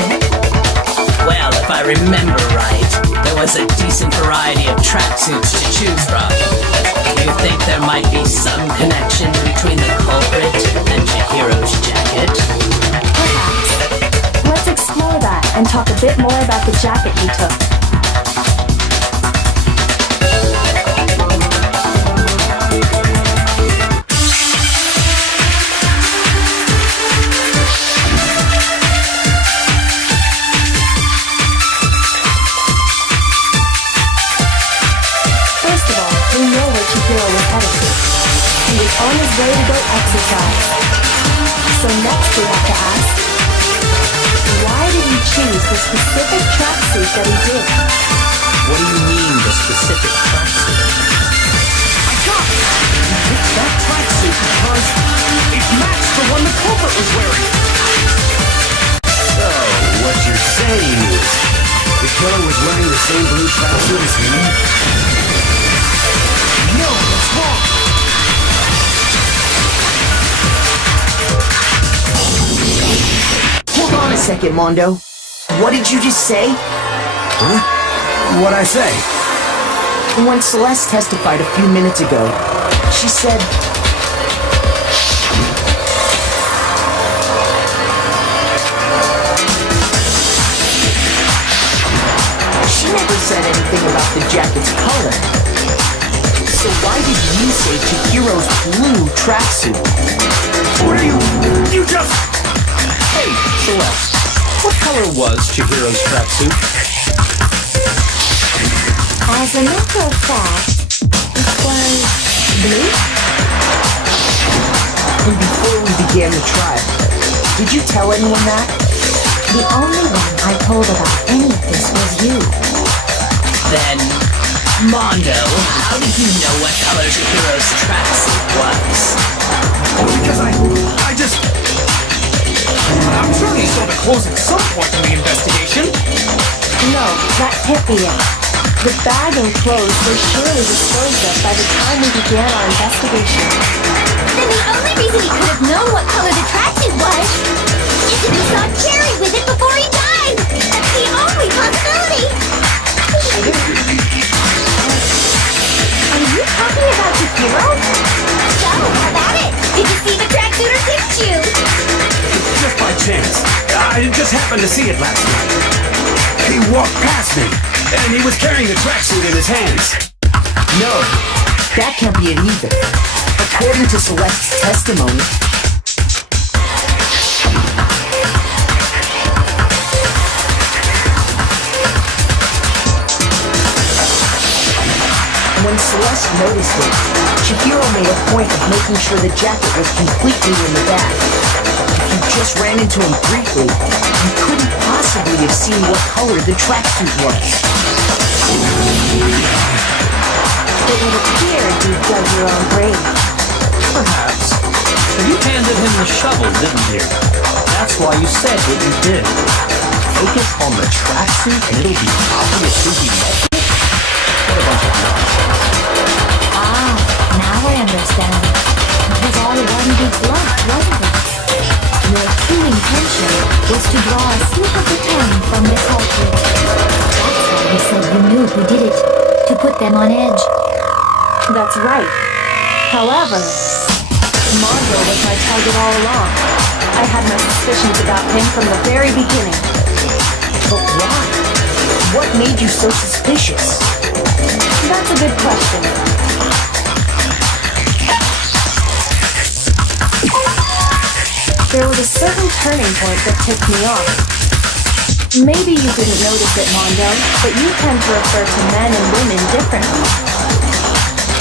Well, if I remember right, there was a decent variety of tracksuits to choose from. Do you think there might be some connection between the culprit and Chihiro's jacket? Perhaps. Let's explore that and talk a bit more about the jacket he took. On his way to go exercise. So next we have to ask, why did he choose the specific tracksuit that he did? What do you mean, the specific tracksuit? I got it! He picked that tracksuit because it matched the one the culprit was wearing. So, what you're saying is, the killer was wearing the same blue tracksuit as him? second, Mondo. What did you just say? Huh? What'd I say? When Celeste testified a few minutes ago, she said... She never said anything about the jacket's color. So why did you say Chihiro's blue tracksuit? What are you just... Hey, Celeste, what color was Chihiro's tracksuit? As a matter of fact, it was blue. And before we began the trial, did you tell anyone that? The only one I told about any of this was you. Then, Mondo, how did you know what color Chihiro's tracksuit was? Because I just... I'm sure he saw the clothes at some point in the investigation. No, that can't be it. The bag and clothes were surely disposed of by the time we began our investigation. Then the only reason he could have known what color the tracksuit was is if he saw Cherry with it before he died. That's the only possibility. Are you talking about Chihiro? So, how about it? Did you see the tracksuit or didn't you? Just by chance. I just happened to see it last night. He walked past me, and he was carrying the tracksuit in his hands. No, that can't be it either. According to Celeste's testimony, when Celeste noticed it, Chihiro made a point of making sure the jacket was completely in the bag. If you just ran into him briefly, you couldn't possibly have seen what color the tracksuit was. It would appear you dug your own grave. Perhaps. But you handed him the shovel, didn't you? That's why you said what you did. Focus on the tracksuit and it'll be obvious who he met with? What a bunch of nonsense. Ah, now I understand. It was all one big bluff, wasn't it? Your true intention was to draw a slip of the tongue from this culprit. That's why you said you knew who did it, to put them on edge. That's right. However, Mondo was my target all along. I had my suspicions about him from the very beginning. But why? What made you so suspicious? That's a good question. There was a certain turning point that tipped me off. Maybe you didn't notice it, Mondo, but you tend to refer to men and women differently.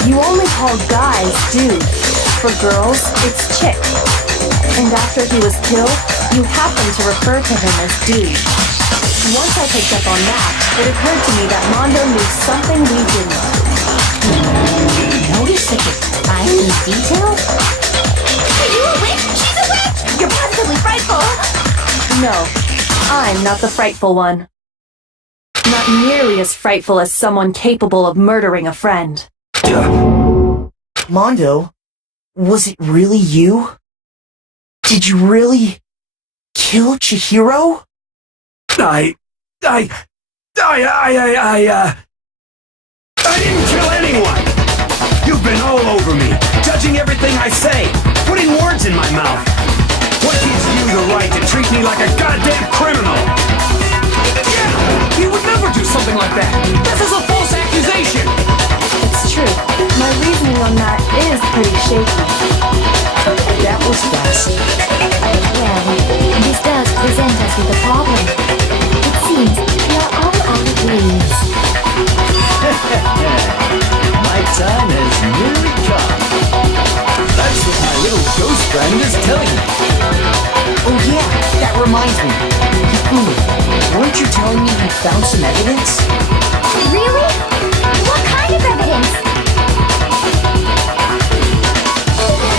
You only call guys dude. For girls, it's chick. And after he was killed, you happened to refer to him as dude. Once I picked up on that, it occurred to me that Mondo knew something we didn't. Notice such a tiny detail? Are you a witch? She's a witch! You're positively frightful! No, I'm not the frightful one. Not nearly as frightful as someone capable of murdering a friend. Mondo, was it really you? Did you really kill Chihiro? I didn't kill anyone! You've been all over me, judging everything I say, putting words in my mouth. What gives you the right to treat me like a goddamn criminal? Yeah, he would never do something like that. This is a false accusation. It's true. My reasoning on that is pretty shaky. That was fast. Well, this does present us with a problem. It seems we are all out of leaves. My time has nearly come. That's what my little ghost friend is telling me. Oh yeah, that reminds me. Hifumi, weren't you telling me you found some evidence? Really? What kind of evidence?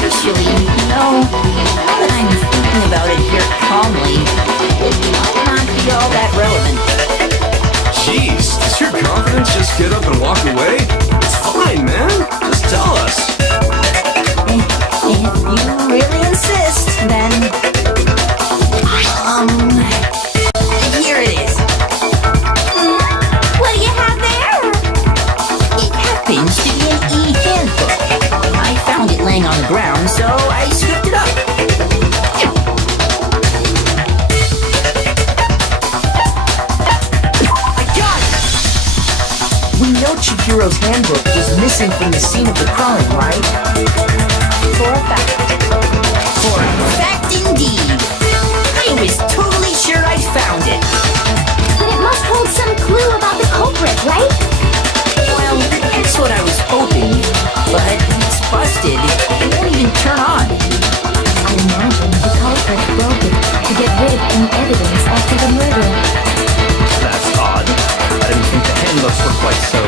Actually, no. Now that I'm thinking about it here calmly, it might not be all that relevant. Jeez, does your confidence just get up and walk away? It's fine, man. Just tell us. If you really insist, then... Chihiro's handbook was missing from the scene of the crime, right? For a fact. For a fact indeed. I was totally sure I'd found it. But it must hold some clue about the culprit, right? Well, that's what I was hoping. But it's busted. It won't even turn on. I imagine the culprit broke it to get rid of any evidence after the murder. That's odd. I didn't think the handbooks were quite so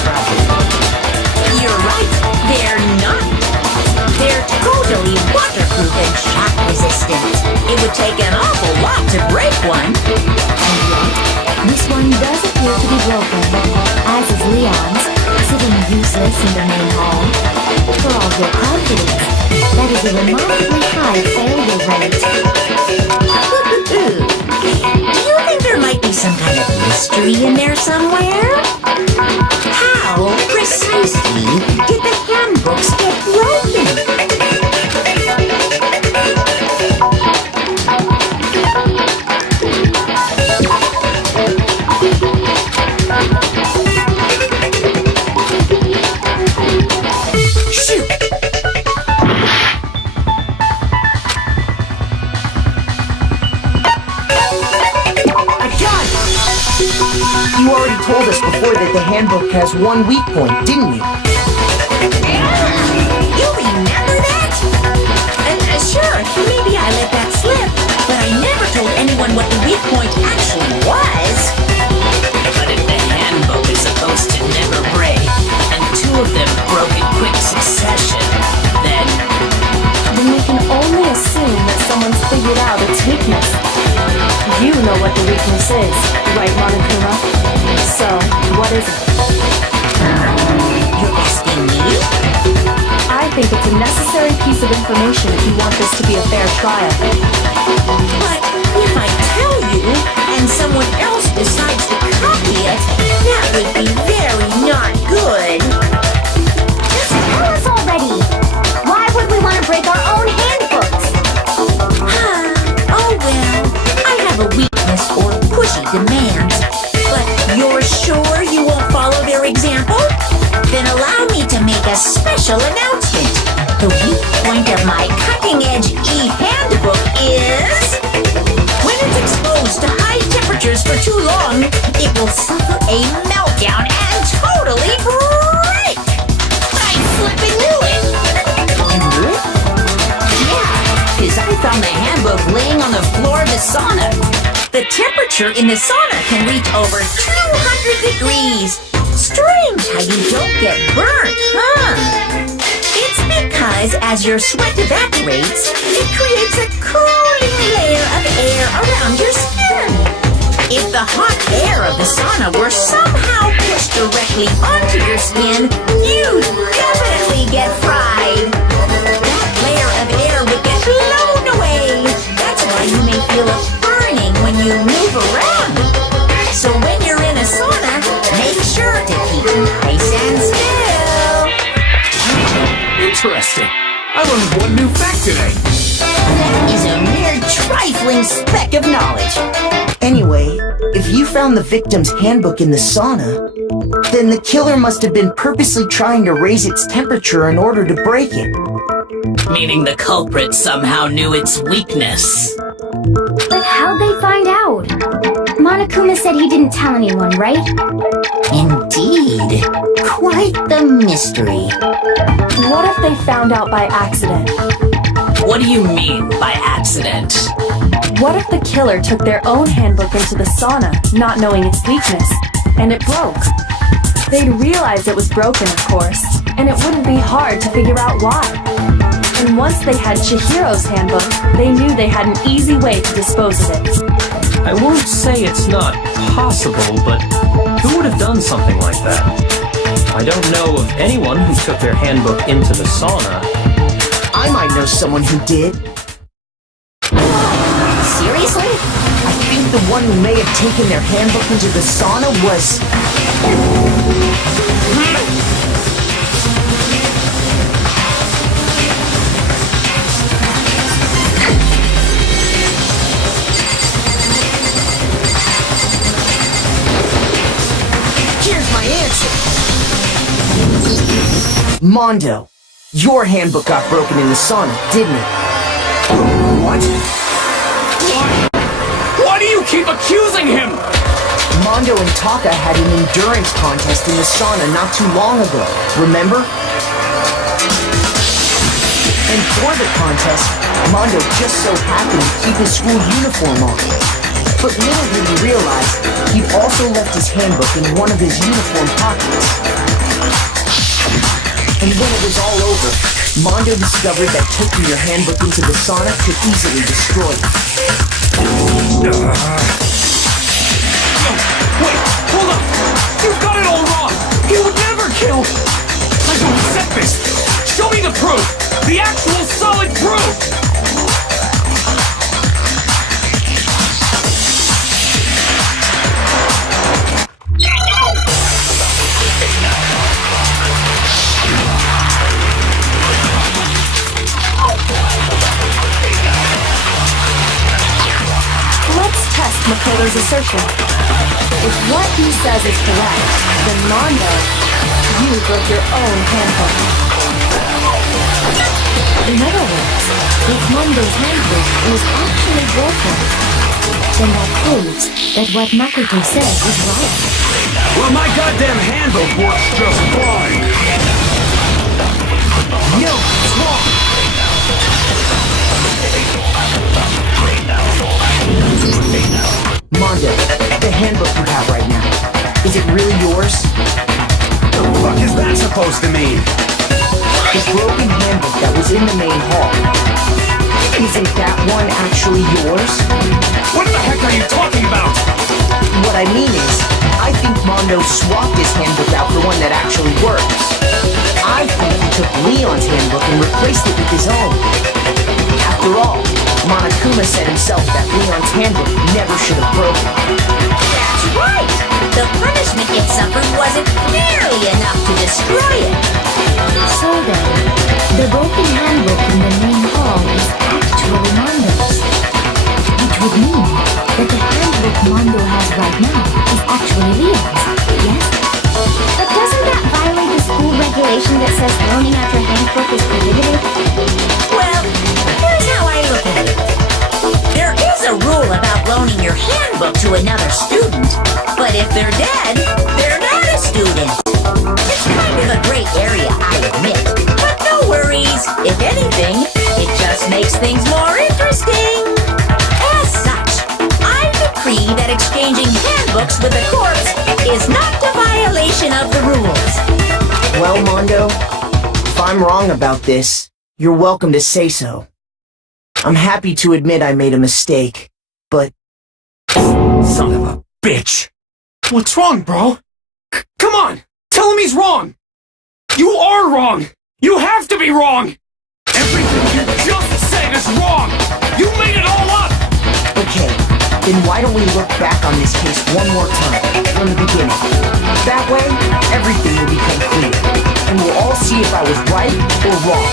fragile. You're right. They're not. They're totally waterproof and shock resistant. It would take an awful lot to break one. And yet, this one does appear to be broken, as is Leon's, sitting useless in the main hall. For all your confidence, that is a remarkably high failure rate. Do you think there might be some kind of mystery in there somewhere? How precisely did the handbooks get broken? Shoot! I got it! You already told us before that the handbook has one weak point, didn't you? You remember that? Sure, maybe I let that slip, but I never told anyone what the weak point actually was. But if the handbook is supposed to never break, and two of them broke in quick succession, then Then we can only assume that someone's figured out its weakness. You know what the weakness is, right, Monokuma? So, what is it? You're asking me? I think it's a necessary piece of information if you want this to be a fair trial. But if I tell you, and someone else decides to copy it, that would be very not good. Just tell us already! Why would we want to break our own handbooks? Oh well, I have a weakness for pushy demands. But you're sure you won't follow their example? Then allow me to make a special announcement. The weak point of my cutting-edge e-handbook is... when it's exposed to high temperatures for too long, it will suffer a meltdown and totally break! I flippin' knew it! You knew it? Yeah, because I found the handbook laying on the floor of the sauna. The temperature in the sauna can reach over 200 degrees. Strange how you don't get burnt, huh? It's because as your sweat evaporates, it creates a cooling layer of air around your skin. If the hot air of the sauna were somehow pushed directly onto your skin, you'd definitely get fried. That layer of air would get blown away. That's why you may feel a burning when you move around. So when you're in a sauna, make sure to keep nice and still. Interesting. I learned one new fact today. That is a mere trifling speck of knowledge. Anyway, if you found the victim's handbook in the sauna, then the killer must have been purposely trying to raise its temperature in order to break it. meaning the culprit somehow knew its weakness. But how'd they find out? Monokuma said he didn't tell anyone, right? Indeed. Quite the mystery. What if they found out by accident? What do you mean by accident? What if the killer took their own handbook into the sauna, not knowing its weakness, and it broke? They'd realize it was broken, of course, and it wouldn't be hard to figure out why. And once they had Chihiro's handbook, they knew they had an easy way to dispose of it. I won't say it's not possible, but who would have done something like that? I don't know of anyone who took their handbook into the sauna. I might know someone who did. Seriously? I think the one who may have taken their handbook into the sauna was... Here's my answer. Mondo, your handbook got broken in the sauna, didn't it? What? Why do you keep accusing him? Mondo and Taka had an endurance contest in the sauna not too long ago, remember? And for the contest, Mondo just so happened to keep his school uniform on. But little did he realize, he also left his handbook in one of his uniform pockets. And when it was all over, Mondo discovered that taking your handbook into the sauna could easily destroy it. Wait, hold up! You've got it all wrong! He would never kill! I don't accept this! Show me the proof! The actual solid proof! Let's test Makoto's assertion. If what he says is correct, then Mondo, you broke your own handbook. In other words, if Mondo's handbook was actually broken, then that proves that what Makoto said was right. Well, my goddamn handbook works just fine! No, it's wrong! Mondo, the handbook you have right now, is it really yours? The fuck is that supposed to mean? The broken handbook that was in the main hall, isn't that one actually yours? What the heck are you talking about? What I mean is, I think Mondo swapped his handbook out for one that actually works. I think he took Leon's handbook and replaced it with his own. After all, Monokuma said himself that Leon's handbook never should have broken. That's right! The punishment it suffered wasn't nearly enough to destroy it. So then, the broken handbook in the main hall is actually Mondo's. Which would mean that the handbook Mondo has right now is actually Leon's, yes? But doesn't that violate the school regulation that says loaning out your handbook is prohibited? Well, here's how I look at it. There is a rule about loaning your handbook to another student, but if they're dead, they're not a student. It's kind of a gray area, I admit. But no worries. If anything, it just makes things more interesting. As such, I decree that exchanging handbooks with a corpse is not a violation of the rules. Well, Mondo, if I'm wrong about this, you're welcome to say so. I'm happy to admit I made a mistake, but... Son of a bitch! What's wrong, bro? Come on! Tell him he's wrong! You are wrong! You have to be wrong! Everything you just said is wrong! You made it all up! Okay, then why don't we look back on this case one more time, from the beginning? That way, everything will become clear, and we'll all see if I was right or wrong.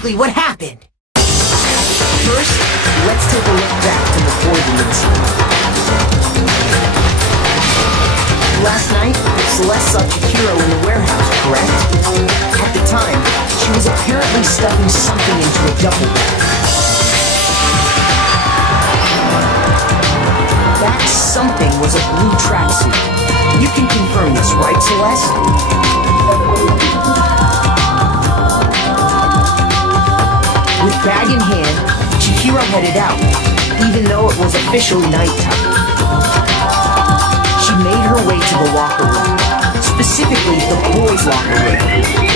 exactly what happened. First, let's take a look back to before the incident. Last night, Celeste saw Chihiro in the warehouse, correct? At the time, she was apparently stuffing something into a duffel bag. That something was a blue tracksuit. You can confirm this, right, Celeste? With bag in hand, Chihiro headed out, even though it was officially nighttime. She made her way to the locker room, specifically the boys' locker room.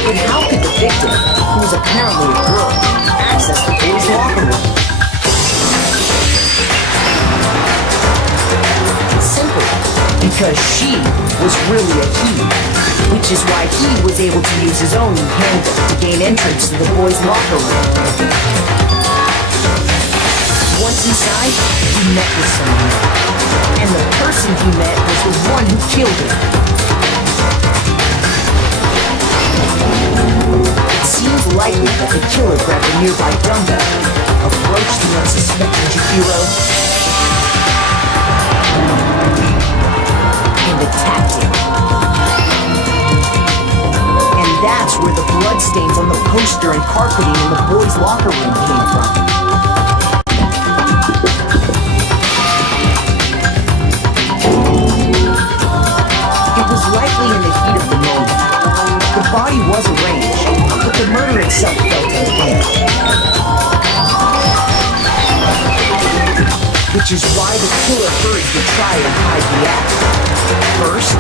But how could the victim, who was apparently a girl, access the boys' locker room? Simple, because she was really a he, which is why he was able to use his own handbook to gain entrance to the boys' locker room. Once inside, he met with someone, and the person he met was the one who killed him. It seems likely that the killer grabbed a nearby dumbbell, approached the unsuspecting Chihiro, and attacked him. And that's where the bloodstains on the poster and carpeting in the boys' locker room came from. It was likely in the heat of the moment. The body was arranged, but the murder itself felt unplanned. Which is why the killer hurried to try and hide the act. First,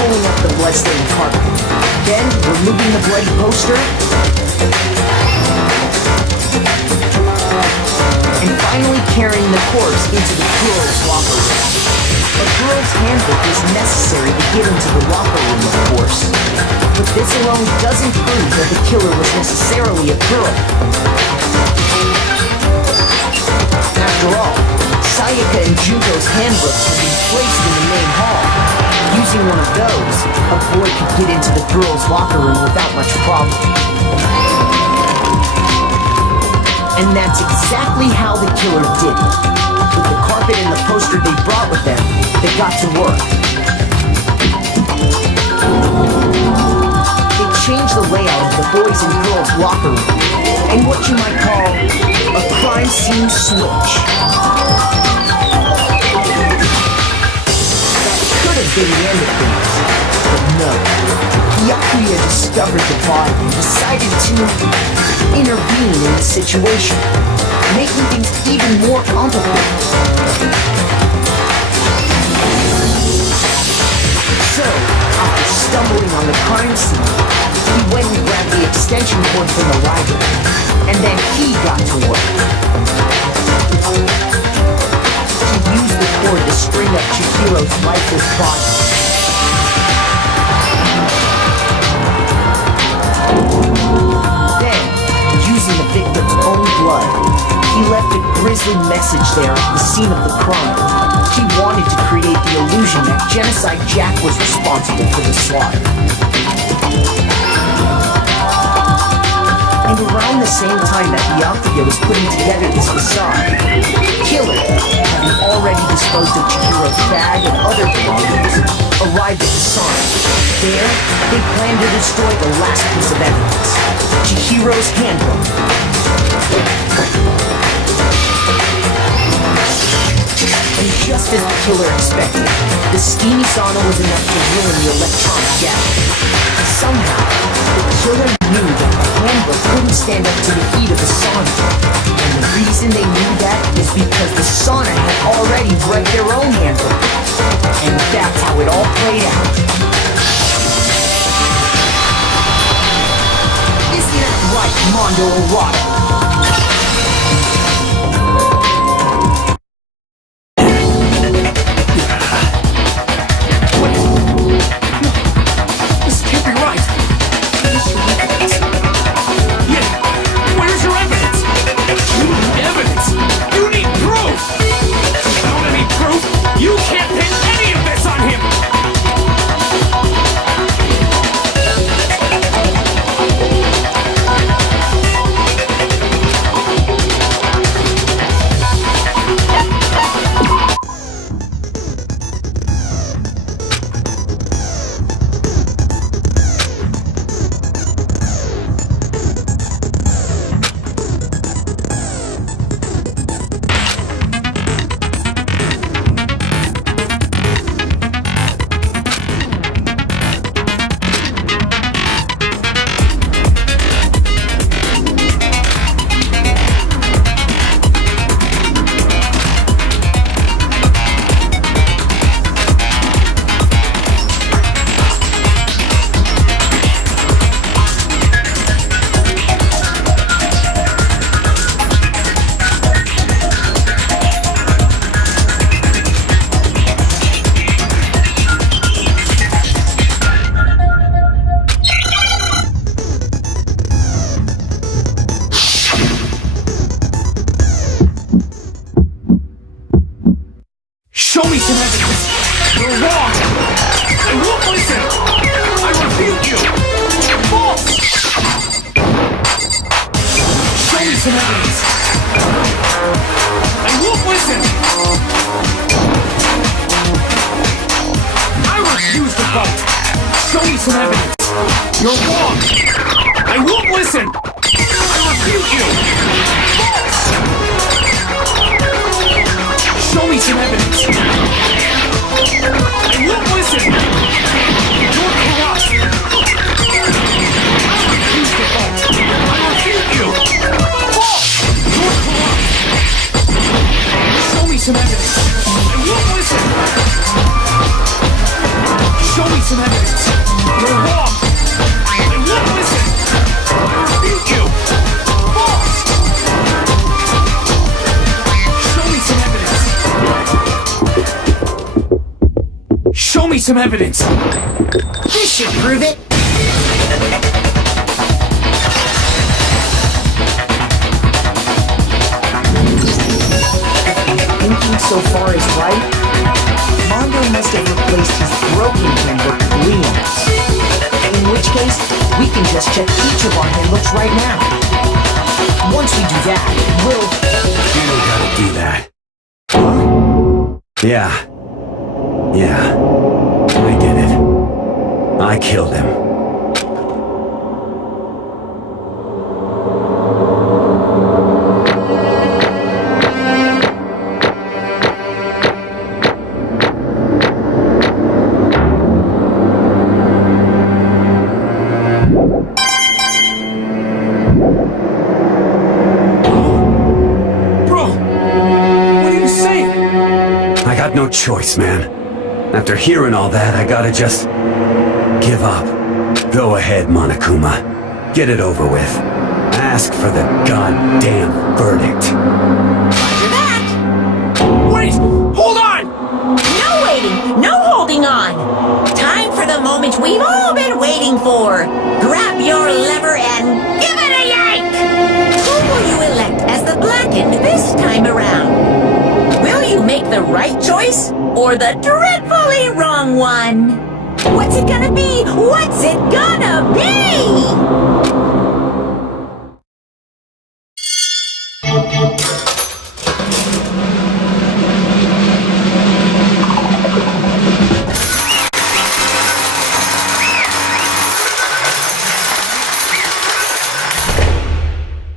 pulling up the bloodstained carpet, then removing the bloody poster, and finally carrying the corpse into the girls' locker room. A girl's handbook was necessary to get into the locker room, of course. But this alone doesn't prove that the killer was necessarily a girl. After all, Sayaka and Junko's handbooks had been placed in the main hall. Using one of those, a boy could get into the girls' locker room without much problem. And that's exactly how the killer did it. With the carpet and the poster they brought with them, they got to work. They changed the layout of the boys' and girls' locker room, and what you might call a crime scene switch. That could have been the end of things, but no. Yakuya discovered the body and decided to intervene in the situation, making things even more complicated. So, after stumbling on the crime scene, he went and grabbed the extension cord from the library, and then he got to work. He used the cord to string up Chihiro's lifeless body. Then, using the victim's own blood, he left a grisly message there at the scene of the crime. He wanted to create the illusion that Genocide Jack was responsible for the slaughter. And around the same time that Yakuya was putting together this facade, Killer, having already disposed of Chihiro's bag and other belongings, arrived at the sauna. There, they planned to destroy the last piece of evidence, Chihiro's handbook. And just as the killer expected, the steamy sauna was enough to ruin the electronic gadget. Somehow, the killer knew that the handbook couldn't stand up to the heat of the sauna. And the reason they knew that is because the sauna had already bred their own handbook. And that's how it all played out. Isn't that right, Mondo Arata? Show me some evidence. You're wrong. I won't listen. I refute you. False. Show me some evidence. I won't listen. I refuse to vote. Show me some evidence. You're wrong. I won't listen. I refute you. False. Show me some evidence. I won't listen. You're corrupt. I refuse to vote. I refute you. False. You're corrupt. Show me some evidence. I won't listen. Show me some evidence. You're wrong. I won't listen. I refute you. False. Show me some evidence. Show me some evidence. This should prove it. Thinking so far is right, Mondo must have replaced his broken handbook with Leon's. In which case, we can just check each of our handbooks right now. Once we do that, we'll... You don't gotta do that. Yeah. I did it. I killed him. Bro, what are you saying? I got no choice, man. After hearing all that, I gotta just give up. Go ahead, Monokuma. Get it over with. Ask for the goddamn verdict. Roger that. Wait! Hold on! No waiting, no holding on. Time for the moment we've all been waiting for. Grab your lever and give it a yank! Who will you elect as the Blackened this time around? Will you make the right choice or the dreadfully wrong one? What's it gonna be? What's it gonna be?